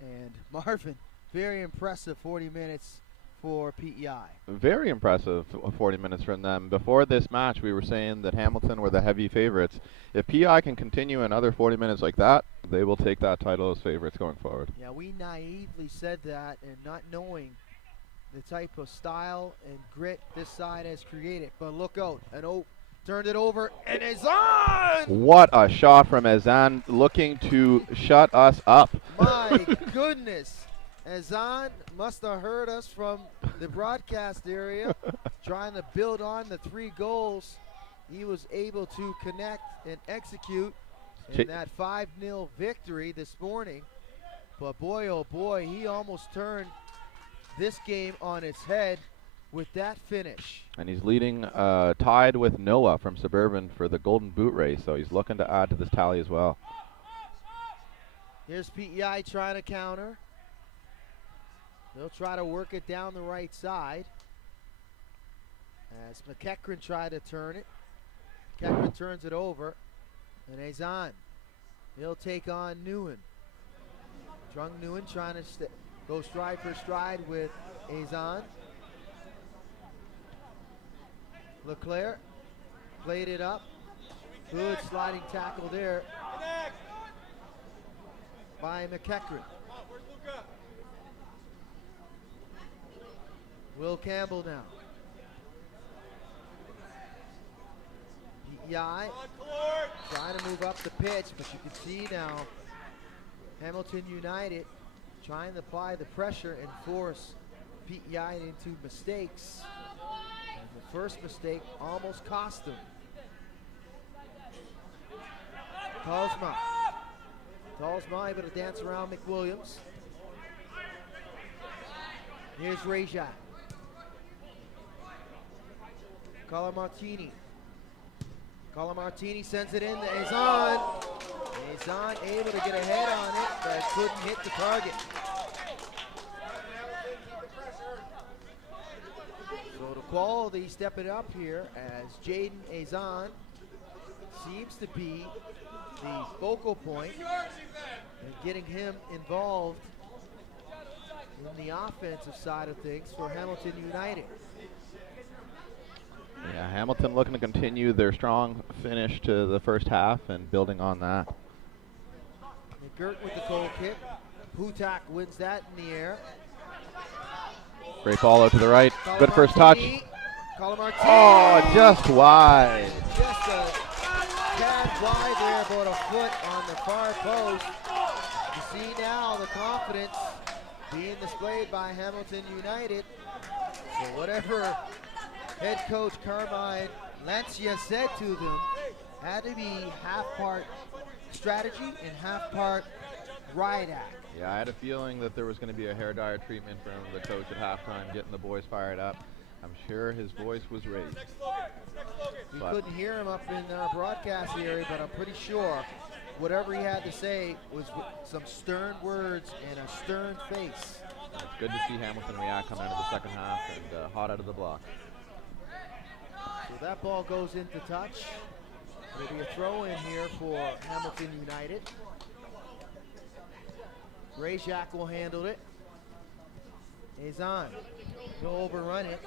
And Marvin, very impressive 40 minutes for PEI. Very impressive 40 minutes from them. Before this match, we were saying that Hamilton were the heavy favorites. If PEI can continue another 40 minutes like that, they will take that title as favorites going forward. Yeah, we naively said that, and not knowing the type of style and grit this side has created. But look out, and turned it over, and Ezan! What a shot from Ezan, looking to shut us up. My goodness. Ezan must have heard us from the broadcast area, trying to build on the 3 goals he was able to connect and execute in that 5-0 victory this morning. But boy, oh boy, he almost turned this game on its head with that finish. And he's leading tied with Noah from Suburban for the Golden Boot race, so he's looking to add to this tally as well. Here's PEI trying to counter. They'll try to work it down the right side as McEachran tried to turn it. McEachran turns it over, and Ezan, he'll take on Nguyen. Trung Nguyen trying to go stride for stride with Ezan. Leclerc played it up. Good sliding tackle there by McEachran. Will Campbell now. PEI trying to move up the pitch, but you can see now Hamilton United trying to apply the pressure and force PEI into mistakes. And the first mistake almost cost them. Talsma able to dance around McWilliams. Here's Rajak. Colamartini sends it in to Ezan. Ezan able to get a head on it, but couldn't hit the target. So the quality stepping up here as Jaden Ezan seems to be the focal point and getting him involved in the offensive side of things for Hamilton United. Yeah, Hamilton looking to continue their strong finish to the first half and building on that. McGirt with the goal kick. Hutak wins that in the air. Great ball out to the right. Good first touch. Colamartini. Oh, just wide. Just a tad wide there, about a foot on the far post. You see now the confidence being displayed by Hamilton United. So whatever head coach Carmine Lancia said to them had to be half part strategy and half part riot act. Yeah, I had a feeling that there was going to be a hair dryer treatment from the coach at halftime, getting the boys fired up. I'm sure his voice was raised. We couldn't hear him up in our broadcast area, but I'm pretty sure whatever he had to say was some stern words and a stern face. It's good to see Hamilton react coming into the second half and hot out of the block. So that ball goes into touch. There'll be a throw in here for Hamilton United. Rajak will handle it. Ezan, he'll overrun it.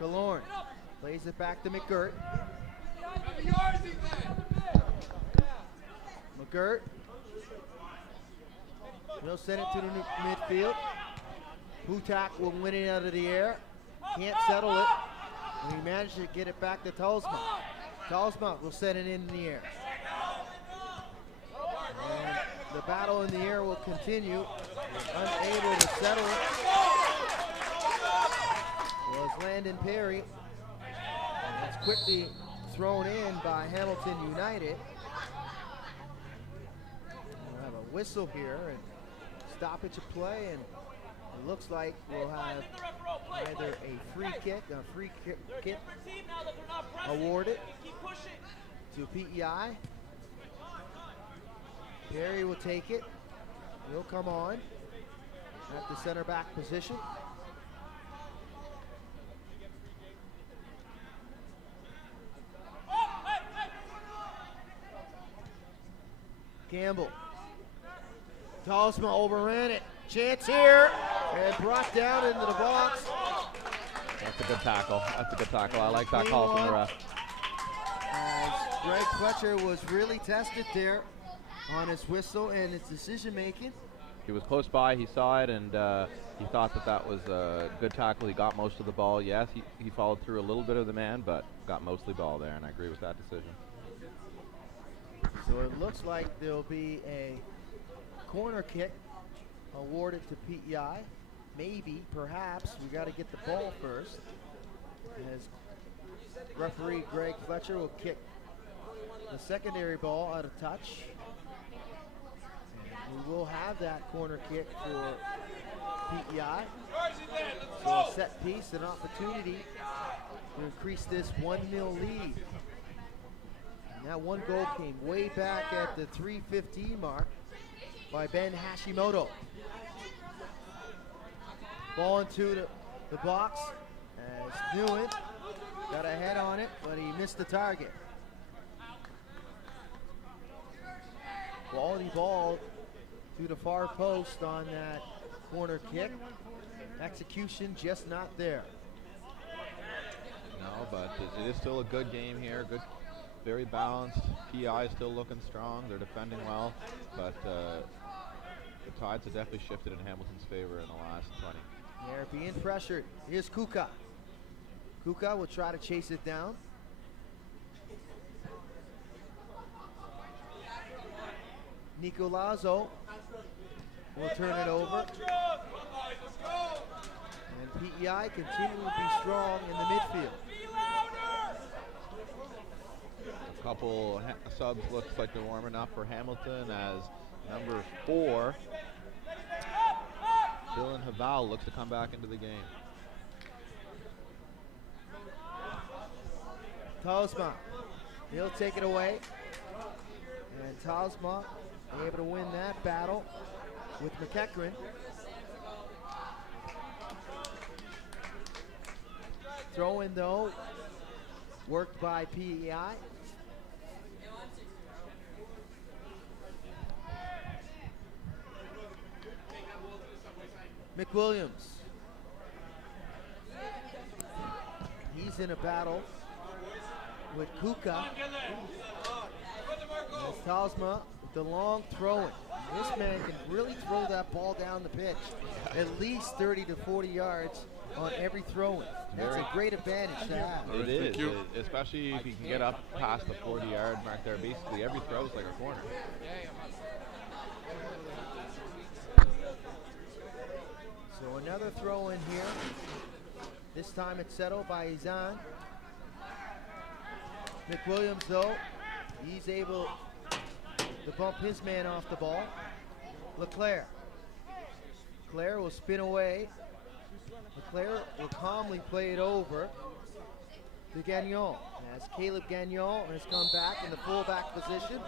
Killorn plays it back to McGirt. McGirt, he'll send it to the midfield. Hutak will win it out of the air. Can't settle it. And he managed to get it back to Talsma. Talsma will send it in the air. And the battle in the air will continue. Unable to settle it was Landon Perry. And that's quickly thrown in by Hamilton United. We'll have a whistle here and stoppage of play, and it looks like we'll have either a free kick awarded to PEI. Perry will take it. He'll come on at the center back position. Campbell. Talsma overran it. Chance here. And brought down into the box. That's a good tackle. That's a good tackle. I like that call from the ref. As Greg Fletcher was really tested there on his whistle and his decision making. He was close by. He saw it, and he thought that was a good tackle. He got most of the ball. Yes, he followed through a little bit of the man, but got mostly ball there, and I agree with that decision. So it looks like there'll be a corner kick awarded to PEI. Maybe, perhaps, we got to get the ball first. As referee Greg Fletcher will kick the secondary ball out of touch. And we will have that corner kick for PEI. So a set piece, an opportunity to increase this 1-0 lead. And that one goal came way back at the 3:15 mark by Ben Hashimoto. Ball into the box as Newen got a head on it, but he missed the target. Quality ball to the far post on that corner kick. Execution just not there. No, but it is still a good game here. Good, very balanced. PEI is still looking strong. They're defending well, but the tides have definitely shifted in Hamilton's favor in the last 20. They're being pressured. Here's Kuka. Kuka will try to chase it down. Nico Lazo will turn it over. And PEI continue to be strong in the midfield. A couple subs looks like they're warming up for Hamilton as number 4, Dylan Haval, looks to come back into the game. Talsma, he'll take it away. And Talsma able to win that battle with McEachran. Throw in though, worked by PEI. McWilliams. He's in a battle with Kuka. As Talsma with the long throwing. This man can really throw that ball down the pitch. At least 30 to 40 yards on every throw-in. That's a great advantage to have. It is, especially if you can get up past the 40-yard mark there. Basically, every throw is like a corner. So another throw in here. This time it's settled by Izan. McWilliams though, he's able to bump his man off the ball. Leclerc. Leclerc will spin away. Leclerc will calmly play it over to Gagnon. As Caleb Gagnon has come back in the fullback position.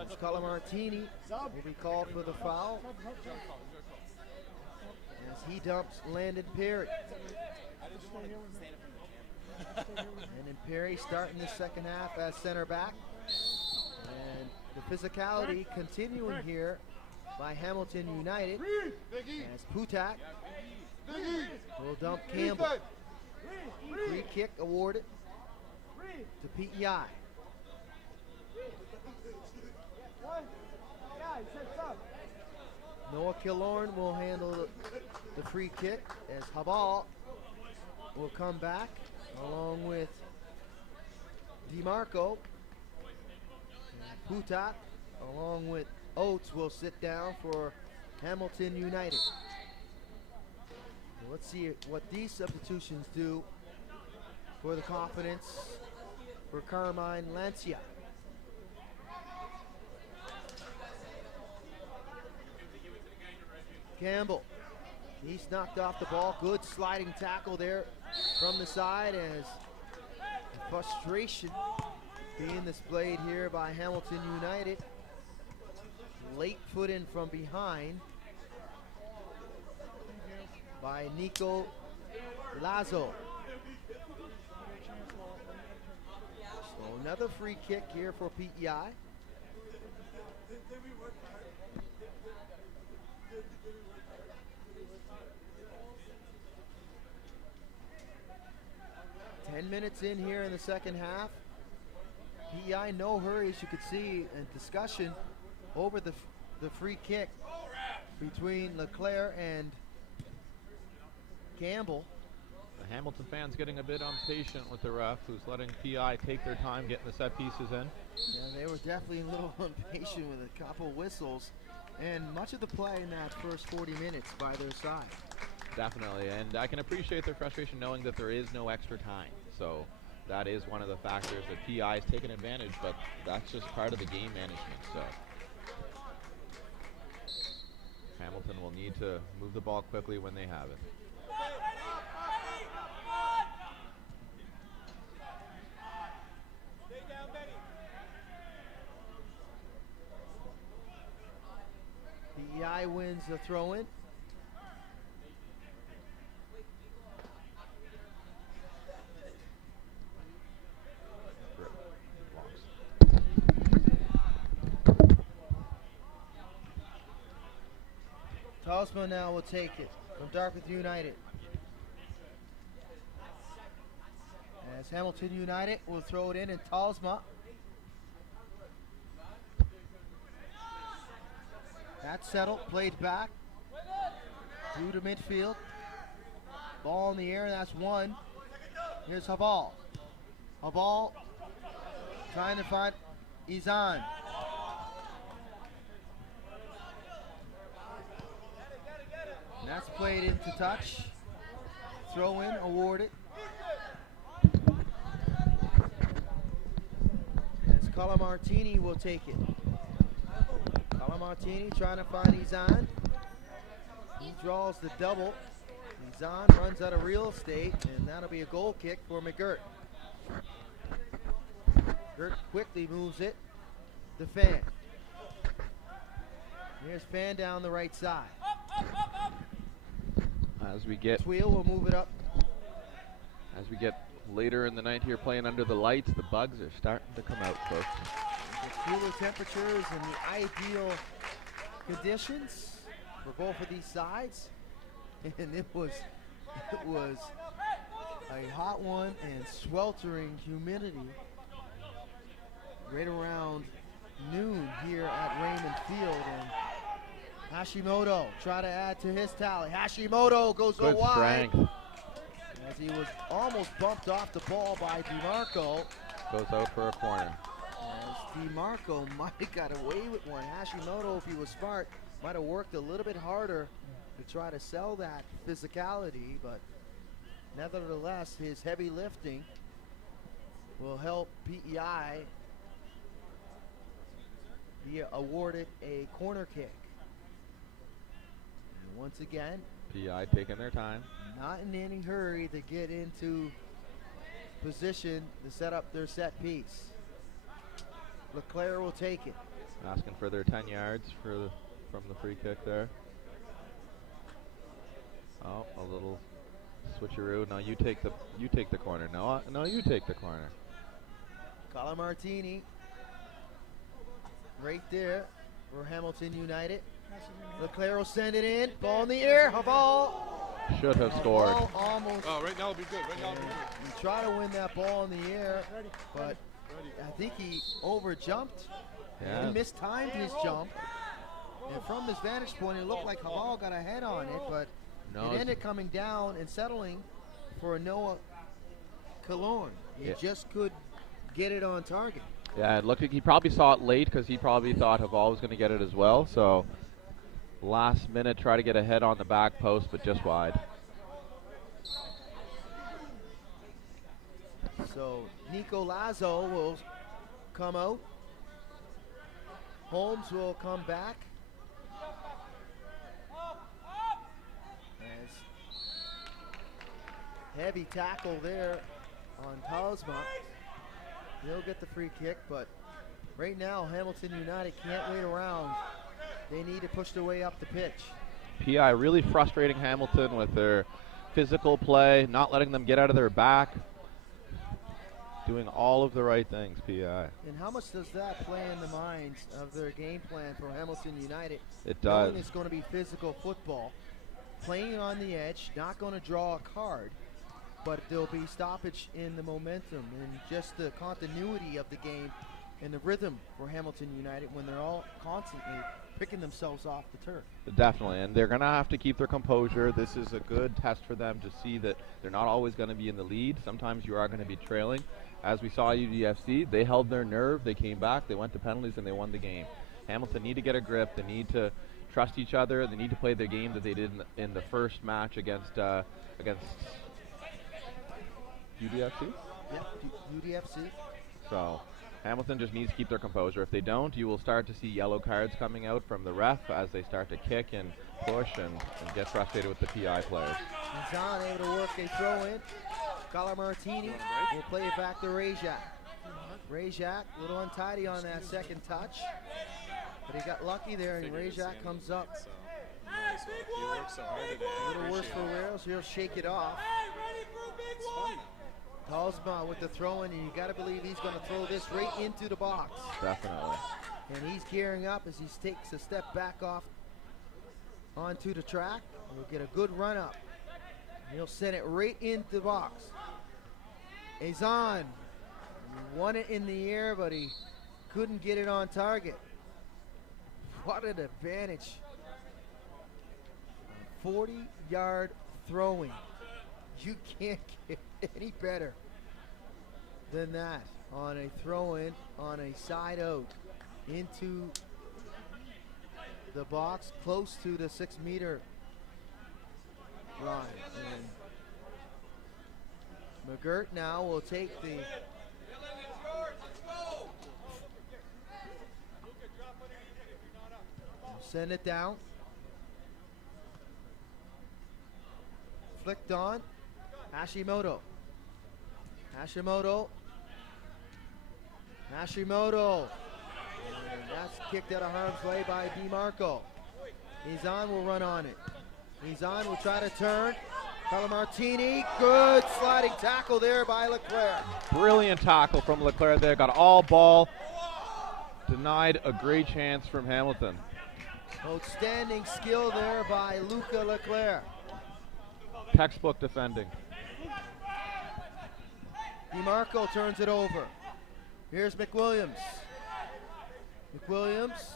As Colamartini will be called for the foul. As he dumps Landon Perry. Landon Perry starting the second half as center back. And the physicality continuing here by Hamilton United. As Putak will dump Campbell. Free kick awarded to PEI. Noah Killorn will handle the free kick as Habal will come back along with DeMarco. And Putak along with Oates will sit down for Hamilton United. So let's see what these substitutions do for the confidence for Carmine Lancia. Campbell, he's knocked off the ball. Good sliding tackle there from the side as frustration being displayed here by Hamilton United. Late foot in from behind by Nico Lazo. So another free kick here for PEI. Minutes in here in the second half. PEI no hurry, as you could see, and discussion over the free kick between Leclerc and Campbell. The Hamilton fans getting a bit impatient with the ref, who's letting PEI take their time getting the set pieces in. Yeah, they were definitely a little impatient with a couple whistles, and much of the play in that first 40 minutes by their side. Definitely, and I can appreciate their frustration knowing that there is no extra time. So that is one of the factors that PEI has taken advantage, but that's just part of the game management. So Hamilton will need to move the ball quickly when they have it. PEI wins the throw-in. Talsma now will take it from Dartmouth United. As Hamilton United will throw it in, and Talsma. That's settled, played back through to midfield. Ball in the air, that's one. Here's Haval. Haval trying to find Izan. That's played into touch. Throw in, awarded. As Colamartini will take it. Colamartini trying to find Izan. He draws the double. Izan runs out of real estate, and that'll be a goal kick for McGirt. McGirt quickly moves it. The Fan. Here's Fan down the right side. As we get Tweel will move it up. As we get later in the night here playing under the lights, the bugs are starting to come out, folks. The cooler temperatures and the ideal conditions for both of these sides. And it was a hot one and sweltering humidity right around noon here at Raymond Field. And Hashimoto try to add to his tally. Hashimoto goes Good wide. strength. As he was almost bumped off the ball by DeMarco. Goes out for a corner. As DeMarco might have got away with one. Hashimoto, if he was smart, might have worked a little bit harder to try to sell that physicality, but nevertheless, his heavy lifting will help PEI be awarded a corner kick. And once again, PEI taking their time. not in any hurry to get into position to set up their set piece. Leclerc will take it. Asking for their 10 yards from the free kick there. Oh, a little switcheroo. No, you take the corner. No, you take the corner. Colamartini right there for Hamilton United. Leclerc will send it in. Ball in the air. Haval. Should have scored. Ball almost. Oh, right now will be good. Right now will be good. He tried to win that ball in the air, but I think he over jumped. Yeah. He mistimed his jump. And from this vantage point, it looked like Haval got a head on it, but No, it ended coming down and settling for Noah Cologne. He just could get it on target. Yeah, it looked like he probably saw it late because he probably thought Haval was going to get it as well. So last minute, try to get a head on the back post, but just wide. So Nico Lazo will come out. Holmes will come back. As heavy tackle there on Talsma. He'll get the free kick, but right now Hamilton United can't wait around. They need to push their way up the pitch. PEI really frustrating Hamilton with their physical play, not letting them get out of their back, doing all of the right things, PEI. And how much does that play in the minds of their game plan for Hamilton United? It does. Knowing it's going to be physical football, playing on the edge, not going to draw a card, but there'll be stoppage in the momentum and just the continuity of the game and the rhythm for Hamilton United when they're all constantly picking themselves off the turf. Definitely, and they're going to have to keep their composure. This is a good test for them to see that they're not always going to be in the lead. Sometimes you are going to be trailing. As we saw UDFC, they held their nerve, they came back, they went to penalties, and they won the game. Hamilton need to get a grip, they need to trust each other, they need to play the game that they did in the first match against UDFC? Yeah, UDFC. So Hamilton just needs to keep their composure. If they don't, you will start to see yellow cards coming out from the ref as they start to kick and push and get frustrated with the PEI players. Zahn able to work a throw in. Martini will play it back to Rajak. Rajak, a little untidy on that second touch, but he got lucky there, and Rajak comes up. He worked so hard today. A little worse for Rails. He'll shake it off. Talsma with the throw in, and you got to believe he's going to throw this right into the box. Definitely. And he's gearing up as he takes a step back off onto the track. He'll get a good run up. He'll send it right into the box. Azan won it in the air, but he couldn't get it on target. What an advantage. 40-yard throwing. You can't get any better than that on a throw-in, on a side out into the box close to the 6-meter line. And McGirt now will take the send it down. Flicked on. Hashimoto. Hashimoto. And that's kicked out of harm's way by DiMarco. Izan will run on it. Izan will try to turn. Martini, good sliding tackle there by Leclerc. Brilliant tackle from Leclerc there. Got all ball. Denied a great chance from Hamilton. Outstanding skill there by Luca Leclerc. Textbook defending. DiMarco turns it over. Here's McWilliams. McWilliams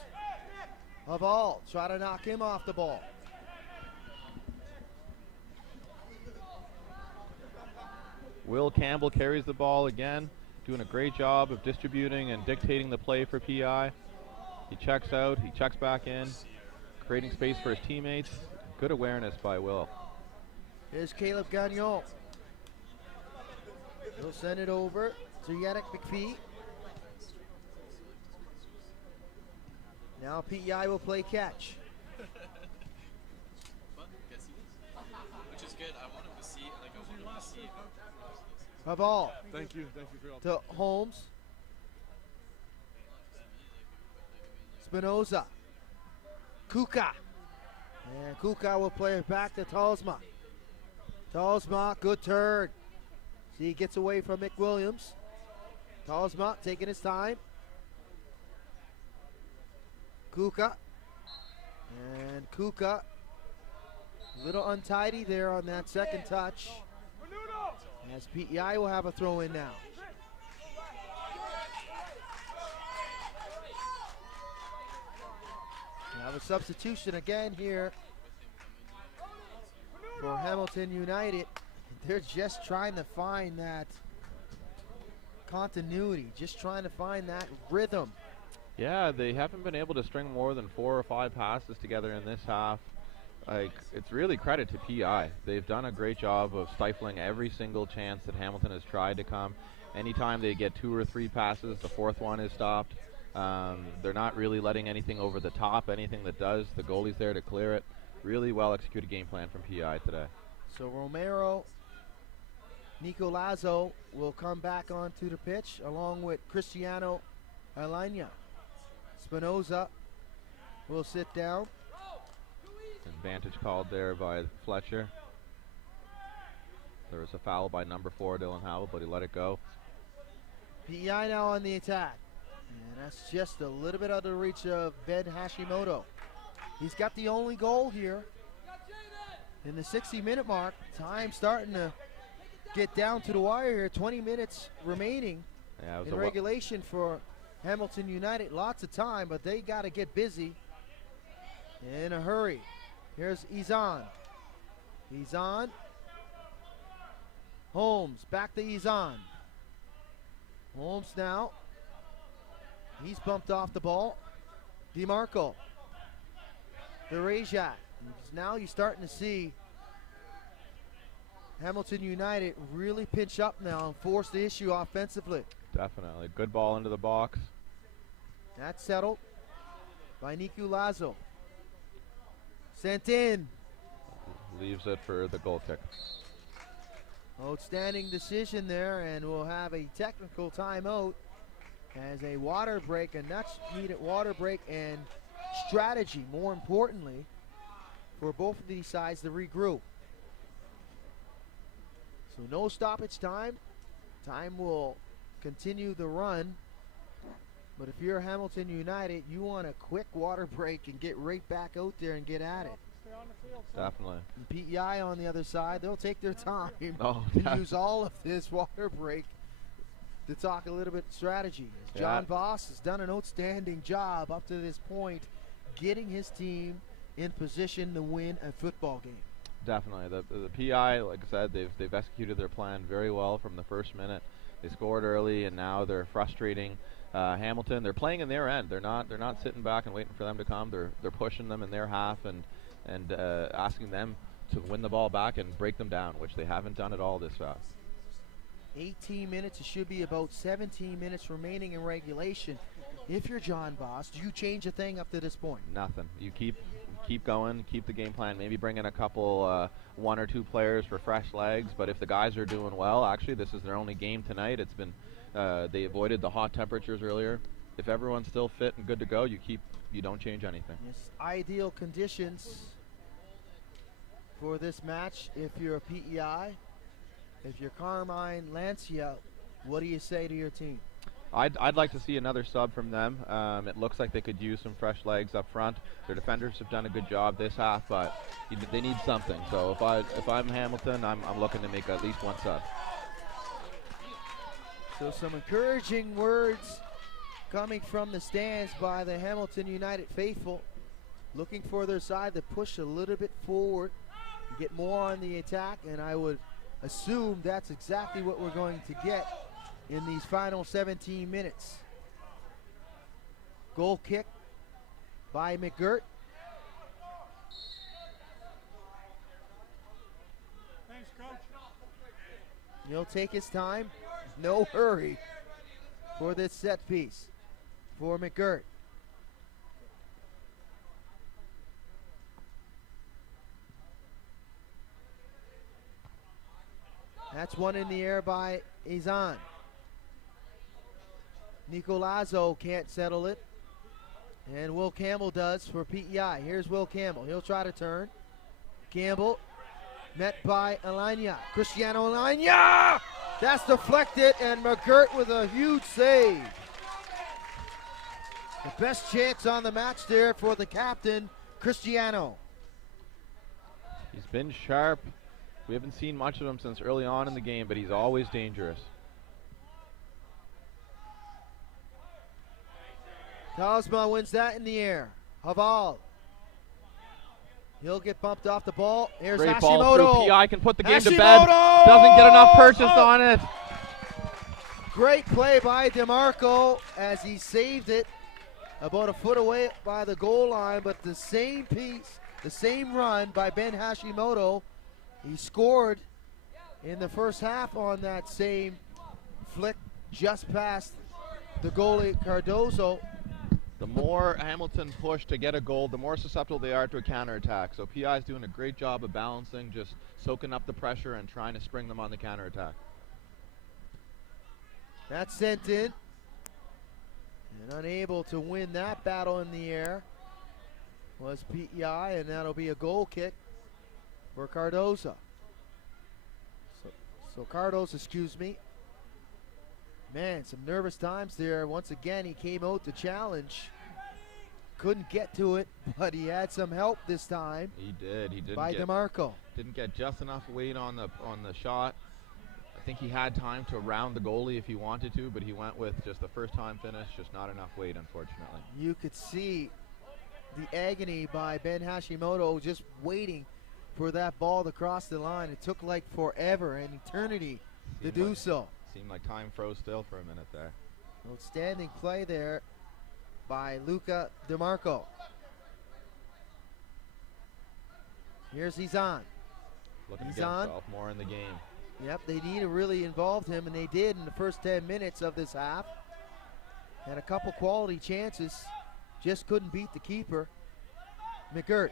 of all try to knock him off the ball. Will Campbell carries the ball again, doing a great job of distributing and dictating the play for PEI. He checks out, he checks back in, creating space for his teammates. Good awareness by Will. Here's Caleb Gagnon. He'll send it over to Yannick McPhee. Now PEI will play catch. Which is good. I want him to see, like, I want him to see. A ball. Thank you for your to Holmes. Spinoza. Kuka. And Kuka will play it back to Talsma. Talsma, good turn. See, he gets away from McWilliams. Talsma taking his time. Kuka. And Kuka, a little untidy there on that second touch. As PEI will have a throw in now. We have a substitution again here for Hamilton United. They're just trying to find that continuity, just trying to find that rhythm. Yeah, they haven't been able to string more than 4 or 5 passes together in this half. Like, it's really credit to PEI. They've done a great job of stifling every single chance that Hamilton has tried to come. Anytime they get 2 or 3 passes, the 4th one is stopped. They're not really letting anything over the top. Anything that does, the goalie's there to clear it. Really well executed game plan from PEI today. So Romero, Nico Lazo will come back onto the pitch along with Cristiano Alanya. Spinoza will sit down. Advantage called there by Fletcher. There was a foul by number 4, Dylan Howell, but he let it go. PEI now on the attack. And that's just a little bit out of the reach of Ben Hashimoto. He's got the only goal here in the 60-minute mark. Time starting to get down to the wire here. 20 minutes remaining in regulation for Hamilton United. Lots of time, but they got to get busy in a hurry. Here's Izan. Izan. Holmes, back to Izan. Holmes now. He's bumped off the ball. DeMarco. Derejak. Now you're starting to see Hamilton United really pinch up now and force the issue offensively. Definitely. Good ball into the box. That's settled by Niku Lazo. Sent in. Leaves it for the goal kick. Outstanding decision there, and we'll have a technical timeout as a water break, a much-needed water break and strategy, more importantly, for both of these sides to regroup. So no stoppage time. Time will continue the run. But if you're Hamilton United, you want a quick water break and get right back out there and get at it. Stay on the field, son. Definitely. And PEI on the other side, they'll take their time yeah. and use all of this water break to talk a little bit strategy. John Voss has done an outstanding job up to this point getting his team in position to win a football game. Definitely. The PEI, like I said, they've executed their plan very well from the first minute. They scored early, and now they're frustrating Hamilton. They're playing in their end. They're not sitting back and waiting for them to come. They're pushing them in their half and asking them to win the ball back and break them down, which they haven't done at all this fast. 18 minutes. It should be about 17 minutes remaining in regulation. If you're John Voss, do you change a thing up to this point? Nothing. You keep going, keep the game plan, maybe bring in a couple, 1 or 2 players for fresh legs. But if the guys are doing well, actually this is their only game tonight. It's been they avoided the hot temperatures earlier. If everyone's still fit and good to go, you don't change anything. Yes, ideal conditions for this match if you're a PEI. If you're Carmine Lancia, what do you say to your team? I'd like to see another sub from them. It looks like they could use some fresh legs up front. Their defenders have done a good job this half, but they need something. So if I'm Hamilton, I'm looking to make at least one sub. So some encouraging words coming from the stands by the Hamilton United faithful, looking for their side to push a little bit forward, get more on the attack, and I would assume that's exactly what we're going to get in these final 17 minutes. Goal kick by McGirt. Thanks, Coach. He'll take his time. No hurry for this set piece for McGirt. That's one in the air by Izan. Nico Lazo can't settle it. And Will Campbell does for PEI. Here's Will Campbell. He'll try to turn. Campbell met by Alanya. Cristiano Alanya! That's deflected, and McGirt with a huge save. The best chance on the match there for the captain, Cristiano. He's been sharp. We haven't seen much of him since early on in the game, but he's always dangerous. Talisman wins that in the air. Haval. He'll get bumped off the ball. Here's Great Hashimoto. ball through. PEI can put the game to bed. Doesn't get enough purchase on it. Great play by DeMarco as he saved it about a foot away by the goal line, but the same piece, the same run by Ben Hashimoto. He scored in the first half on that same flick just past the goalie Cardozo. The more Hamilton push to get a goal, the more susceptible they are to a counterattack. So PEI is doing a great job of balancing, just soaking up the pressure and trying to spring them on the counterattack. That's sent in. And unable to win that battle in the air was PEI, and that'll be a goal kick for Cardozo. So Cardozo, excuse me. Man, some nervous times there. Once again, he came out to challenge. Couldn't get to it, but he had some help this time. He did. He didn't by get, DeMarco. Didn't get just enough weight on the shot. I think he had time to round the goalie if he wanted to, but he went with just the first time finish, just not enough weight, unfortunately. You could see the agony by Ben Hashimoto just waiting for that ball to cross the line. It took like forever, an eternity to do so. Seemed like time froze still for a minute there. Outstanding play there by Luca DeMarco. Here's Izan. Looking to get himself more in the game. Yep, they need to really involve him, and they did in the first 10 minutes of this half. Had a couple quality chances, just couldn't beat the keeper. McGirt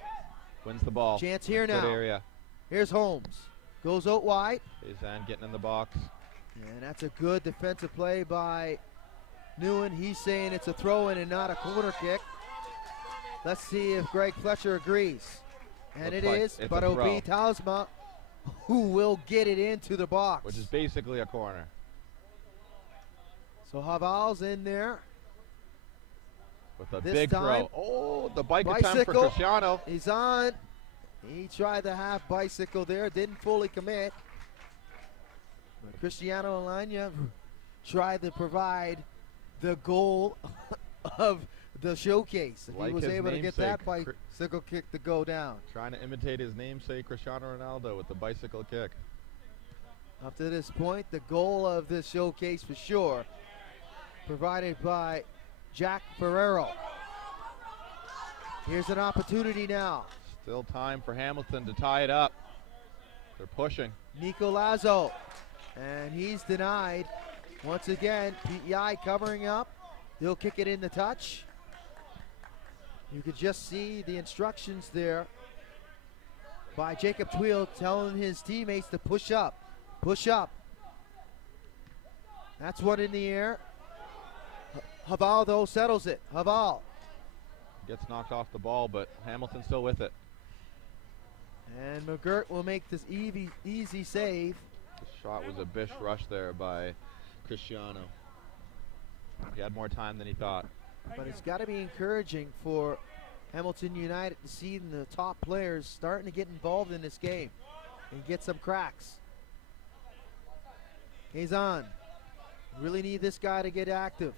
wins the ball. Chance here now. Good area. Here's Holmes. Goes out wide. Izan getting in the box. And that's a good defensive play by Newen. He's saying it's a throw-in and not a corner kick. Let's see if Greg Fletcher agrees. And it is, but it'll be Talisma who will get it into the box. Which is basically a corner. So Haval's in there. With a big throw. Oh, the bike attempt for Cristiano. He's on. He tried the half bicycle there, didn't fully commit. But Cristiano Alanya tried to provide the goal of the showcase. If he was able to get that bicycle kick to go down. Trying to imitate his namesake Cristiano Ronaldo with the bicycle kick. Up to this point, the goal of this showcase for sure, provided by Jack Ferrero. Here's an opportunity now. Still time for Hamilton to tie it up. They're pushing. Nico Lazo, and he's denied. Once again, PEI covering up. They'll kick it in the touch. You could just see the instructions there by Jacob Tweel telling his teammates to push up. Push up. That's one in the air. Haval, though, settles it. Haval. Gets knocked off the ball, but Hamilton's still with it. And McGirt will make this easy save. The shot was a bish rush there by Cristiano. He had more time than he thought. But it's got to be encouraging for Hamilton United to see the top players starting to get involved in this game and get some cracks. Kazan. Really need this guy to get active.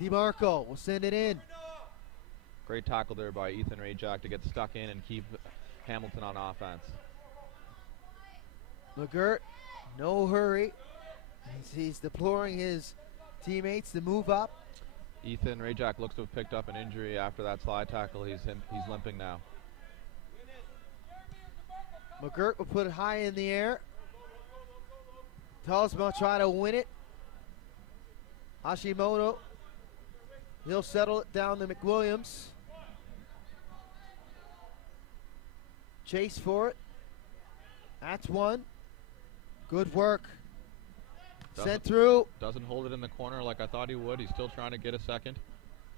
DeMarco will send it in. Great tackle there by Ethan Rajak to get stuck in and keep Hamilton on offense. McGirt, no hurry. He's deploring his teammates to move up. Ethan Rajak looks to have picked up an injury after that slide tackle. He's limping now. McGirt will put it high in the air. Talisman try to win it. Hashimoto, he'll settle it down to McWilliams. Chase for it. That's one. Good work. Sent through. Doesn't hold it in the corner like I thought he would. He's still trying to get a second.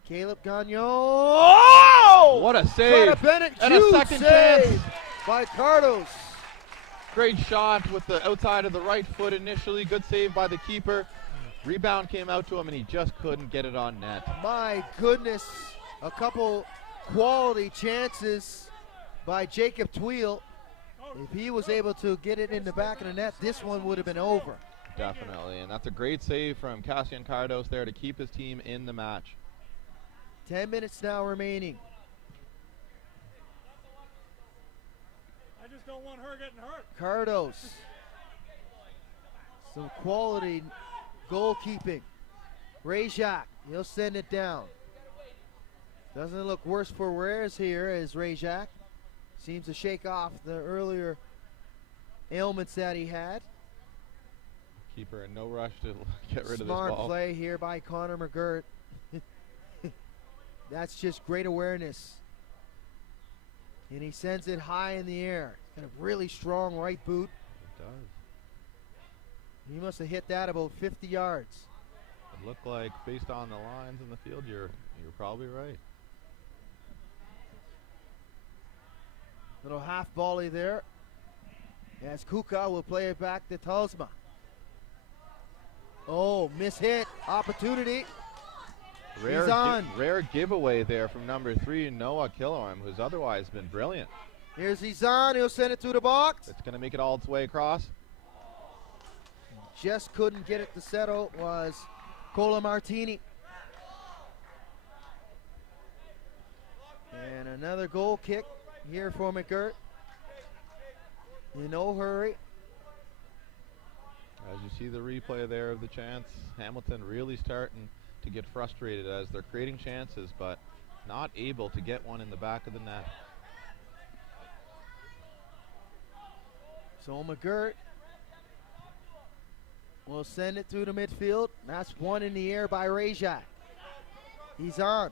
Caleb Gagnon. Oh! What a save. Bennett, and a second chance by Cardos. Great shot with the outside of the right foot initially. Good save by the keeper. Rebound came out to him and he just couldn't get it on net. My goodness. A couple quality chances by Jacob Tweel. If he was able to get it in the back of the net, this one would have been over. Definitely, and that's a great save from Cassian Cardos there to keep his team in the match. 10 minutes now remaining. I just don't want her getting hurt. Cardos. Some quality goalkeeping. Rajak, he'll send it down. Doesn't look worse for wears here as Rajak seems to shake off the earlier ailments that he had. Keeper in no rush to get rid of this Smart ball. play here by Connor McGirt. That's just great awareness. And he sends it high in the air. Got a really strong right boot. It does. He must have hit that about 50 yards. It looked like, based on the lines in the field, you're probably right. Little half volley there. As Kuka will play it back to Talsma. Oh, mishit. Opportunity. He's on. Rare giveaway there from number 3, Noah Killoram, who's otherwise been brilliant. Here's Izan. He'll send it through the box. It's going to make it all its way across. Just couldn't get it to settle was Cola Martini. And another goal kick here for McGirt. In no hurry. As you see the replay there of the chance, Hamilton really starting to get frustrated as they're creating chances but not able to get one in the back of the net. So McGirt will send it through the midfield. That's one in the air by Rajak. He's on.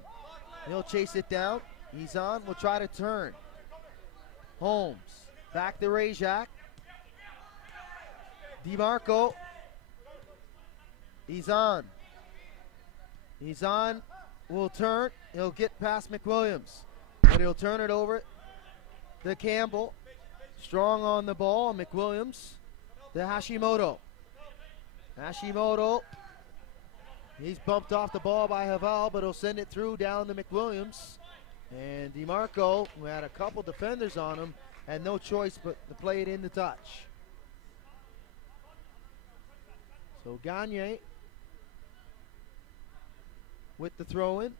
He'll chase it down. He's on. Will try to turn. Holmes. Back to Rajak. DeMarco. He's on. He's on. Will turn. He'll get past McWilliams. But he'll turn it over to Campbell. Strong on the ball. McWilliams to Hashimoto. Hashimoto. He's bumped off the ball by Haval, but he'll send it through down to McWilliams. And DeMarco, who had a couple defenders on him, had no choice but to play it in the touch. So Gagne with the throw in.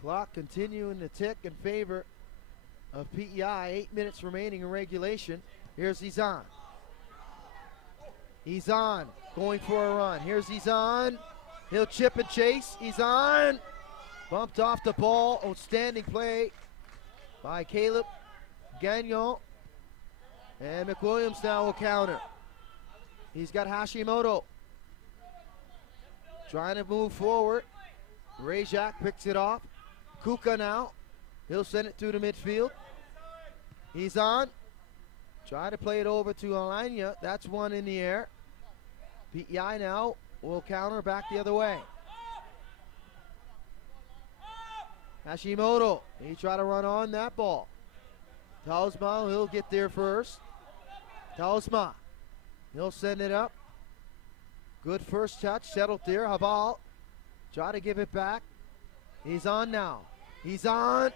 Clock continuing to tick in favor of PEI. 8 minutes remaining in regulation. Here's Izan. Izan going for a run. Here's Izan. He'll chip and chase. Izan bumped off the ball. Outstanding play by Caleb Gagnon. And McWilliams now will counter. He's got Hashimoto trying to move forward. Rajak picks it off. Kuka now. He'll send it through the midfield. He's on. Try to play it over to Alanya. That's one in the air. PEI now will counter back the other way. Hashimoto. He tried to run on that ball. Tausma, he'll get there first. Tausma. He'll send it up. Good first touch. Settled there. Haval. Try to give it back. He's on now. He's on.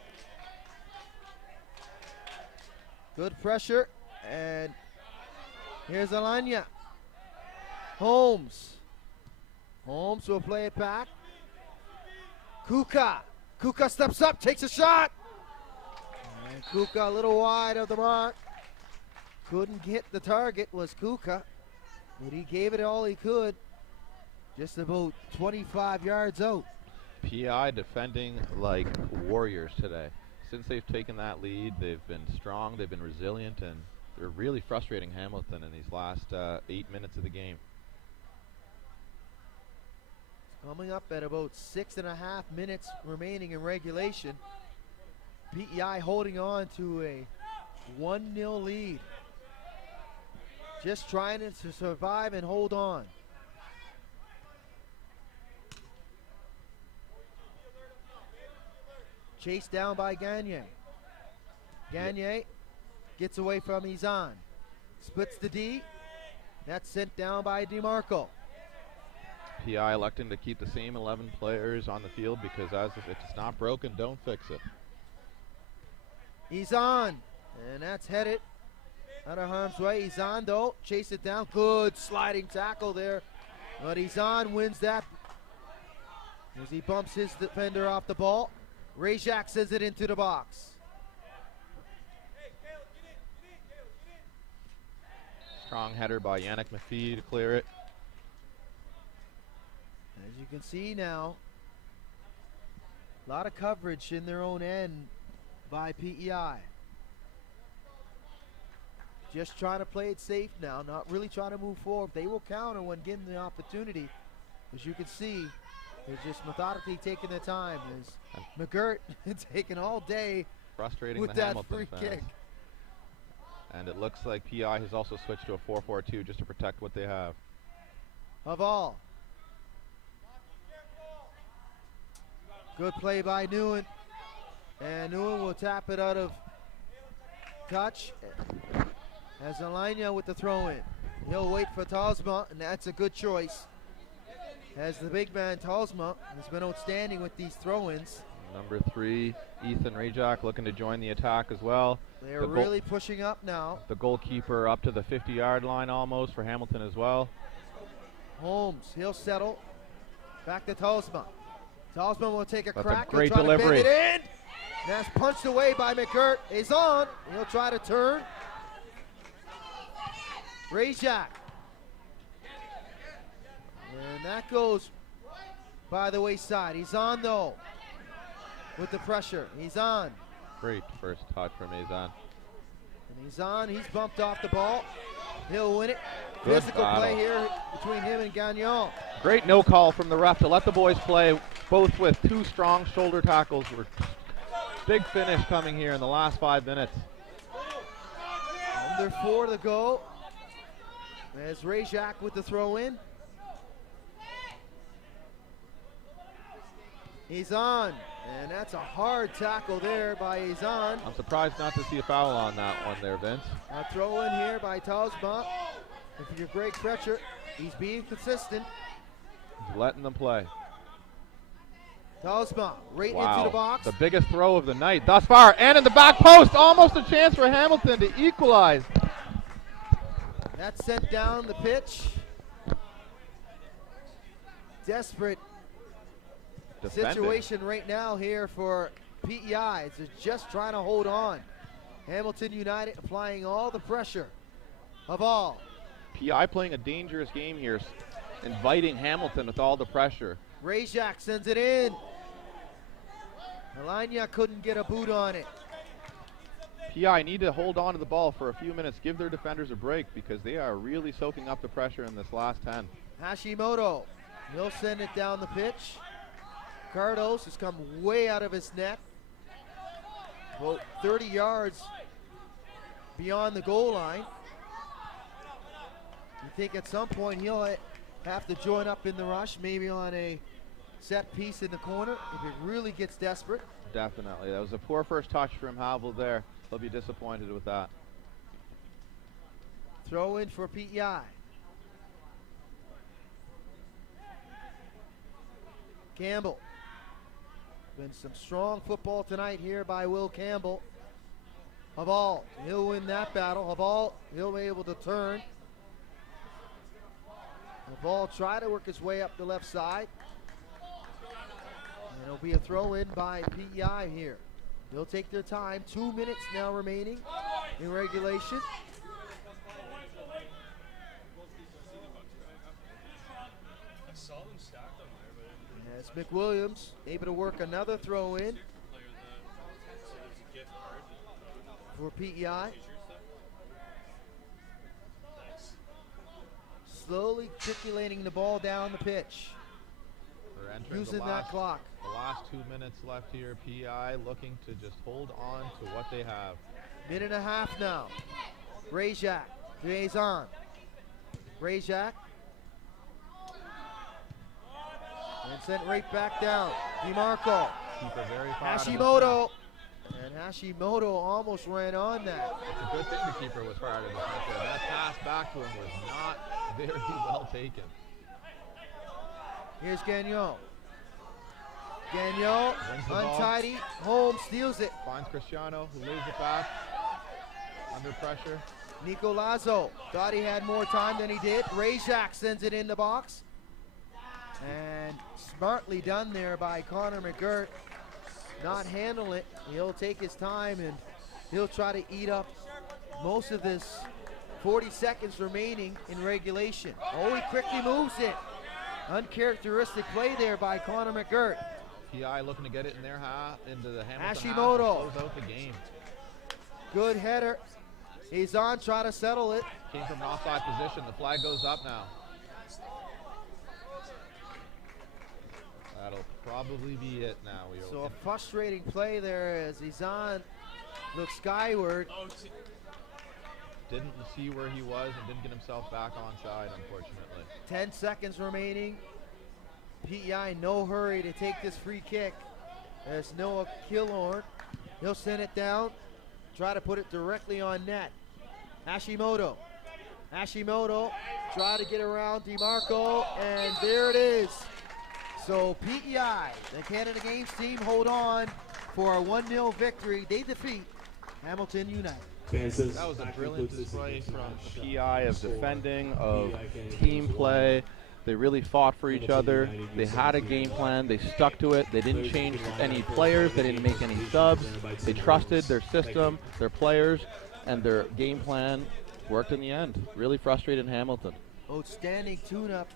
Good pressure. And here's Alanya. Holmes. Holmes will play it back. Kuka. Kuka steps up, takes a shot. And Kuka a little wide of the mark. Couldn't get the target, was Kuka. But he gave it all he could. Just about 25 yards out. PEI defending like warriors today. Since they've taken that lead, they've been strong, they've been resilient, and they're really frustrating Hamilton in these last 8 minutes of the game. Coming up at about 6.5 minutes remaining in regulation. PEI holding on to a 1-0 lead. Just trying to survive and hold on. Chased down by Gagne. Gagne gets away from Izan. Splits the D. That's sent down by DeMarco. PEI electing to keep the same 11 players on the field because if it's not broken, don't fix it. Izan, and that's headed out of harm's way. Izan though, chase it down. Good sliding tackle there. But Izan wins that as he bumps his defender off the ball. Rajak sends it into the box. Strong header by Yannick Maffei to clear it. As you can see now, a lot of coverage in their own end by PEI. Just trying to play it safe now, not really trying to move forward. They will counter when given the opportunity. As you can see, they're just methodically taking their time. As McGirt taking all day Frustrating with the that Hamilton free fans. kick. And it looks like PEI has also switched to a 4-4-2 just to protect what they have. Of all. Good play by Newen. And Newen will tap it out of touch. As Alanya with the throw in. He'll wait for Talsma, and that's a good choice. As the big man Talsma has been outstanding with these throw-ins. Number 3, Ethan Rajak looking to join the attack as well. They're really pushing up now. The goalkeeper up to the 50-yard line almost for Hamilton as well. Holmes, he'll settle. Back to Talsma. Talsma will take a That's crack. a great he'll try delivery. To bend it in. That's punched away by McGirt. He's on. He'll try to turn. Rajak. And that goes by the wayside. He's on though. With the pressure. He's on. Great first touch from Mazan. And he's on. He's bumped off the ball. He'll win it. Good Physical battle. play here between him and Gagnon. Great no call from the ref to let the boys play, both with 2 strong shoulder tackles. Big finish coming here in the last 5 minutes. Under 4 to go. As Rajak with the throw in. He's on. And that's a hard tackle there by Izan. I'm surprised not to see a foul on that one there, Vince. A throw in here by Talsma. And for your great pressure, he's being consistent. He's letting them play. Talsma right Wow. into the box. The biggest throw of the night thus far. And in the back post, almost a chance for Hamilton to equalize. That's sent down the pitch. Desperate Defending. situation right now here for PEI. They're just trying to hold on. Hamilton United applying all the pressure of all. PEI playing a dangerous game here, inviting Hamilton with all the pressure. Rajak sends it in. Alanya couldn't get a boot on it. PEI need to hold on to the ball for a few minutes, give their defenders a break because they are really soaking up the pressure in this last 10. Hashimoto, he'll send it down the pitch. Cardos has come way out of his net. About 30 yards beyond the goal line. You think at some point he'll have to join up in the rush, maybe on a set piece in the corner if it really gets desperate. Definitely. That was a poor first touch from Havel there. He'll be disappointed with that. Throw in for PEI. Campbell. Been some strong football tonight here by Will Campbell. Haval, he'll win that battle. Haval, he'll be able to turn. Haval try to work his way up the left side. And it'll be a throw in by PEI here. They'll take their time. 2 minutes now remaining in regulation. I saw them stacked on there, but As McWilliams able to work another throw in for PEI. Slowly circulating the ball down the pitch. We're entering Using the that clock. The last 2 minutes left here. PEI looking to just hold on to what they have. Minute and a half now. Rajak, Liaison. Rajak. And sent right back down. DeMarco. Keeper very far out of his Hashimoto. And Hashimoto almost ran on that. It's a good thing the keeper was far out of the defense there. That pass back to him was not very well taken. Here's Gagnon. Gagnon, Brings the ball. untidy. Holmes steals it. Finds Cristiano, who lays it back. Under pressure. Nico Lazo thought he had more time than he did. Rajak sends it in the box. And smartly done there by Connor McGirt. Not handle it. He'll take his time and he'll try to eat up most of this 40 seconds remaining in regulation. Oh, he quickly moves it. Uncharacteristic play there by Connor McGirt. PEI looking to get it in their half, into the Hamilton Hashimoto. half, and close out the game. Good header He's on, try to settle it. Came from an offside position. The flag goes up now. That'll probably be it now. So a frustrating play there as Izan looks skyward. Didn't see where he was and didn't get himself back onside, unfortunately. 10 seconds remaining. PEI no hurry to take this free kick. There's Noah Killorn. He'll send it down. Try to put it directly on net. Hashimoto. Hashimoto try to get around DeMarco, and there it is. So PEI, the Canada Games team, hold on for a 1-0 victory. They defeat Hamilton United. That was a brilliant display from the PEI of defending, of team play. They really fought for each other. They had a game plan. They stuck to it. They didn't change any players. They didn't make any subs. They trusted their system, their players, and their game plan worked in the end. Really frustrated Hamilton. Outstanding tune-up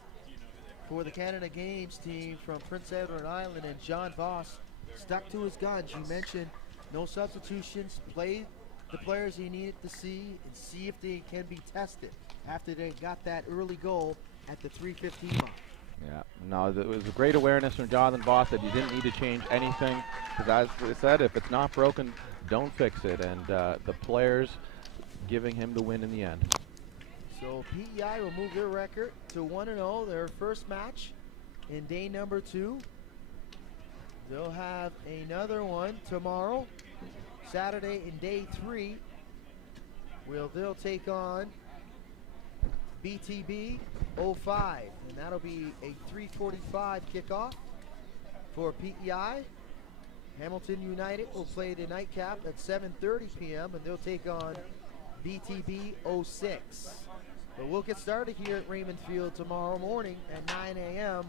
for the Canada Games team from Prince Edward Island, and John Voss stuck to his guns. You mentioned no substitutions, played the players he needed to see and see if they can be tested after they got that early goal at the 3:15 mark. Yeah, no, it was a great awareness from Jonathan Voss that you didn't need to change anything, because as I said, if it's not broken, don't fix it, and the players giving him the win in the end. So PEI will move their record to 1-0, their first match in day number 2. They'll have another one tomorrow, Saturday in day 3. They'll take on BTB 05, and that'll be a 3:45 kickoff for PEI. Hamilton United will play the nightcap at 7:30 p.m. and they'll take on BTB 06. But we'll get started here at Raymond Field tomorrow morning at 9 a.m.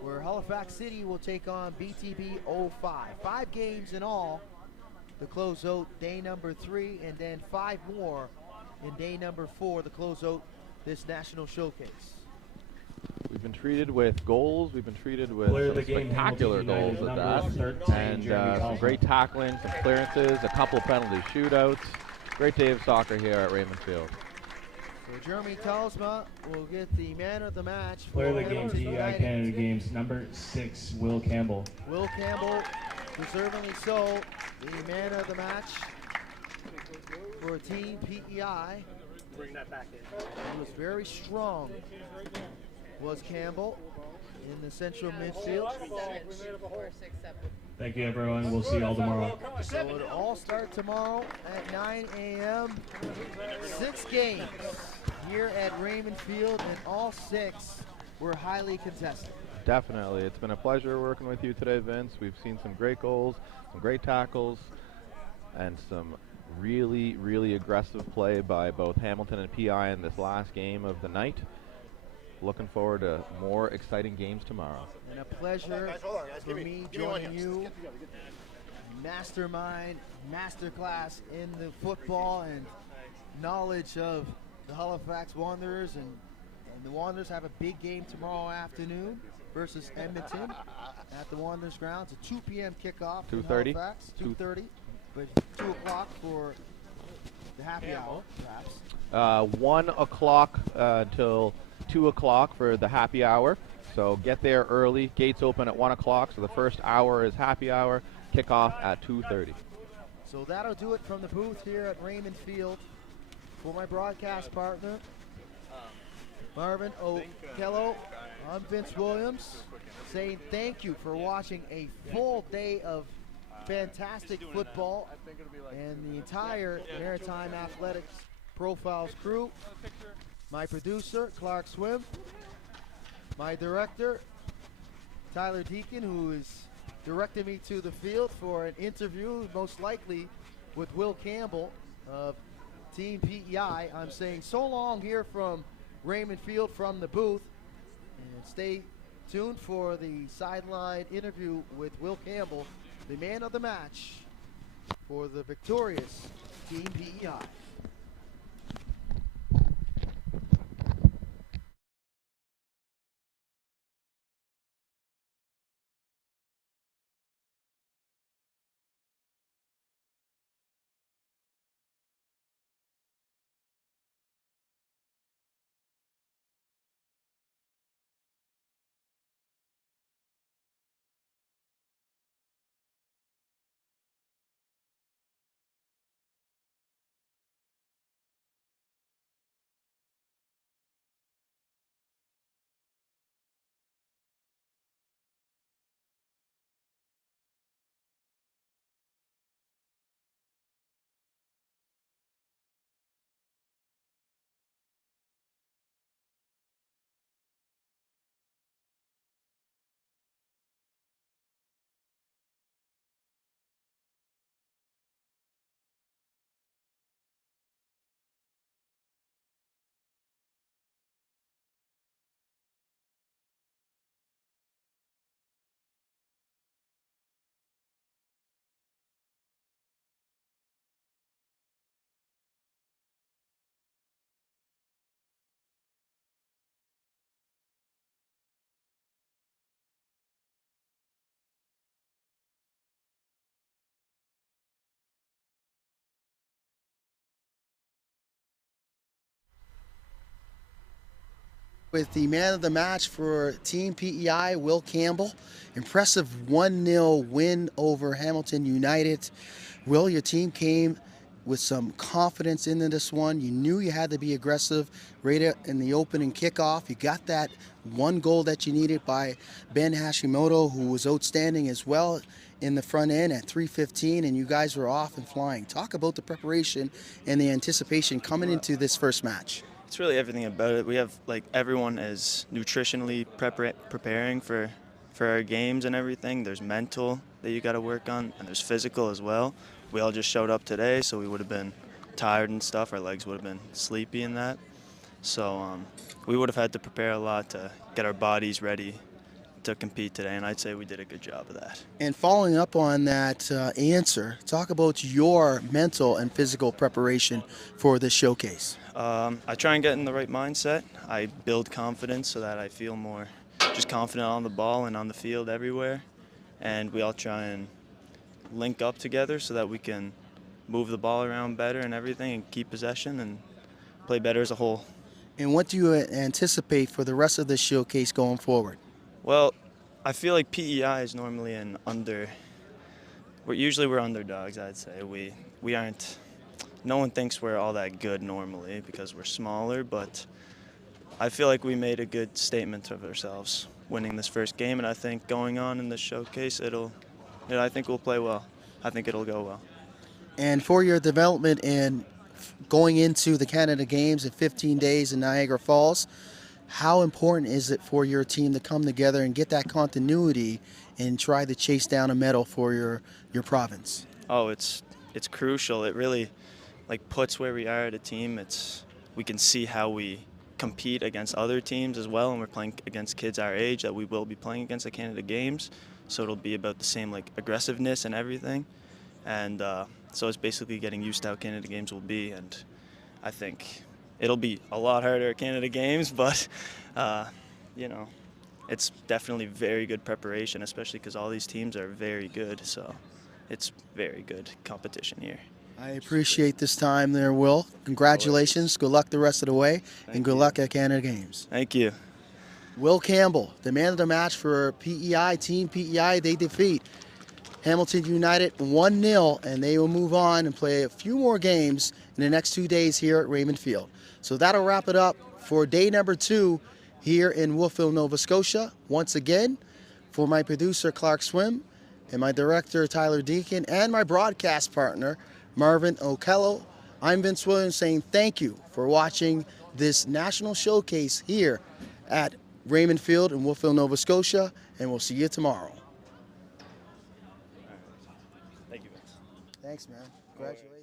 where Halifax City will take on BTB 05. 5 games in all to close out day number 3, and then 5 more in day number 4 to close out this national showcase. We've been treated with goals. We've been treated with Player of some the game, spectacular Hamilton goals United, at number that, 13, and Jeremy some Kaufman. great tackling, some clearances, a couple penalty shootouts. Great day of soccer here at Raymond Field. So Jeremy Kalsma will get the man of the match for Player of the game, Hamilton PEI United. Canada Games, number 6, Will Campbell. Will Campbell, deservingly so, the man of the match for Team PEI. Bring that back in. He was very strong, was Campbell, in the central midfield. Thank you, everyone. We'll see you all tomorrow. So it'll all start tomorrow at 9 a.m. 6 games here at Raymond Field, and all 6 were highly contested. Definitely. It's been a pleasure working with you today, Vince. We've seen some great goals, some great tackles, and some really, really aggressive play by both Hamilton and PEI in this last game of the night. Looking forward to more exciting games tomorrow. And a pleasure for me joining you. Mastermind, masterclass in the football and knowledge of the Halifax Wanderers. And the Wanderers have a big game tomorrow afternoon versus Edmonton at the Wanderers grounds. A 2 p.m. kickoff in 2:30? Halifax. 2:30, but 2 o'clock for the happy hour, perhaps. 1 o'clock till 2 o'clock for the happy hour. So get there early. Gates open at 1 o'clock, so the first hour is happy hour. Kickoff at 2:30. So that'll do it from the booth here at Raymond Field. For my broadcast partner, Marvin O'Kello, I'm Vince Williams, saying thank you for watching a full day of fantastic football and the entire Maritime Athletics Profiles crew. My producer, Clark Swim. My director, Tyler Deacon, who is directing me to the field for an interview, most likely with Will Campbell of Team PEI. I'm saying so long here from Raymond Field from the booth, and stay tuned for the sideline interview with Will Campbell, the man of the match for the victorious Team PEI. With the man of the match for Team PEI, Will Campbell. Impressive 1-0 win over Hamilton United. Will, your team came with some confidence into this one. You knew you had to be aggressive right in the opening kickoff. You got that one goal that you needed by Ben Hashimoto, who was outstanding as well in the front end at 3:15, and you guys were off and flying. Talk about the preparation and the anticipation coming into this first match. It's really everything about it. We have, like, everyone is nutritionally preparing for our games and everything. There's mental that you got to work on, and there's physical as well. We all just showed up today, so we would have been tired and stuff. Our legs would have been sleepy in that. So we would have had to prepare a lot to get our bodies ready to compete today, and I'd say we did a good job of that. And following up on that answer, talk about your mental and physical preparation for this showcase. I try and get in the right mindset. I build confidence so that I feel more just confident on the ball and on the field everywhere. And we all try and link up together so that we can move the ball around better and everything and keep possession and play better as a whole. And what do you anticipate for the rest of this showcase going forward? Well, I feel like PEI is normally we're underdogs, I'd say. We aren't, no one thinks we're all that good normally because we're smaller, but I feel like we made a good statement of ourselves winning this first game, and I think going on in this showcase, I think we'll play well. I think it'll go well. And for your development and going into the Canada Games in 15 days in Niagara Falls, how important is it for your team to come together and get that continuity and try to chase down a medal for your province? Oh, it's crucial. It really puts where we are at a team. We can see how we compete against other teams as well, and we're playing against kids our age that we will be playing against at Canada Games. So it'll be about the same aggressiveness and everything. And so it's basically getting used to how Canada Games will be, and I think it'll be a lot harder at Canada Games, but it's definitely very good preparation, especially because all these teams are very good. So it's very good competition here. I appreciate this time there, Will. Congratulations. Good luck the rest of the way, and good luck at Canada Games. Thank you. Will Campbell, the man of the match for PEI, Team PEI. They defeat Hamilton United 1-0, and they will move on and play a few more games in the next 2 days here at Raymond Field. So that'll wrap it up for day number 2 here in Wolfville, Nova Scotia. Once again, for my producer, Clark Swim, and my director, Tyler Deacon, and my broadcast partner, Marvin Okello, I'm Vince Williams saying thank you for watching this national showcase here at Raymond Field in Wolfville, Nova Scotia, and we'll see you tomorrow. Thank you, Vince. Thanks, man. Congratulations.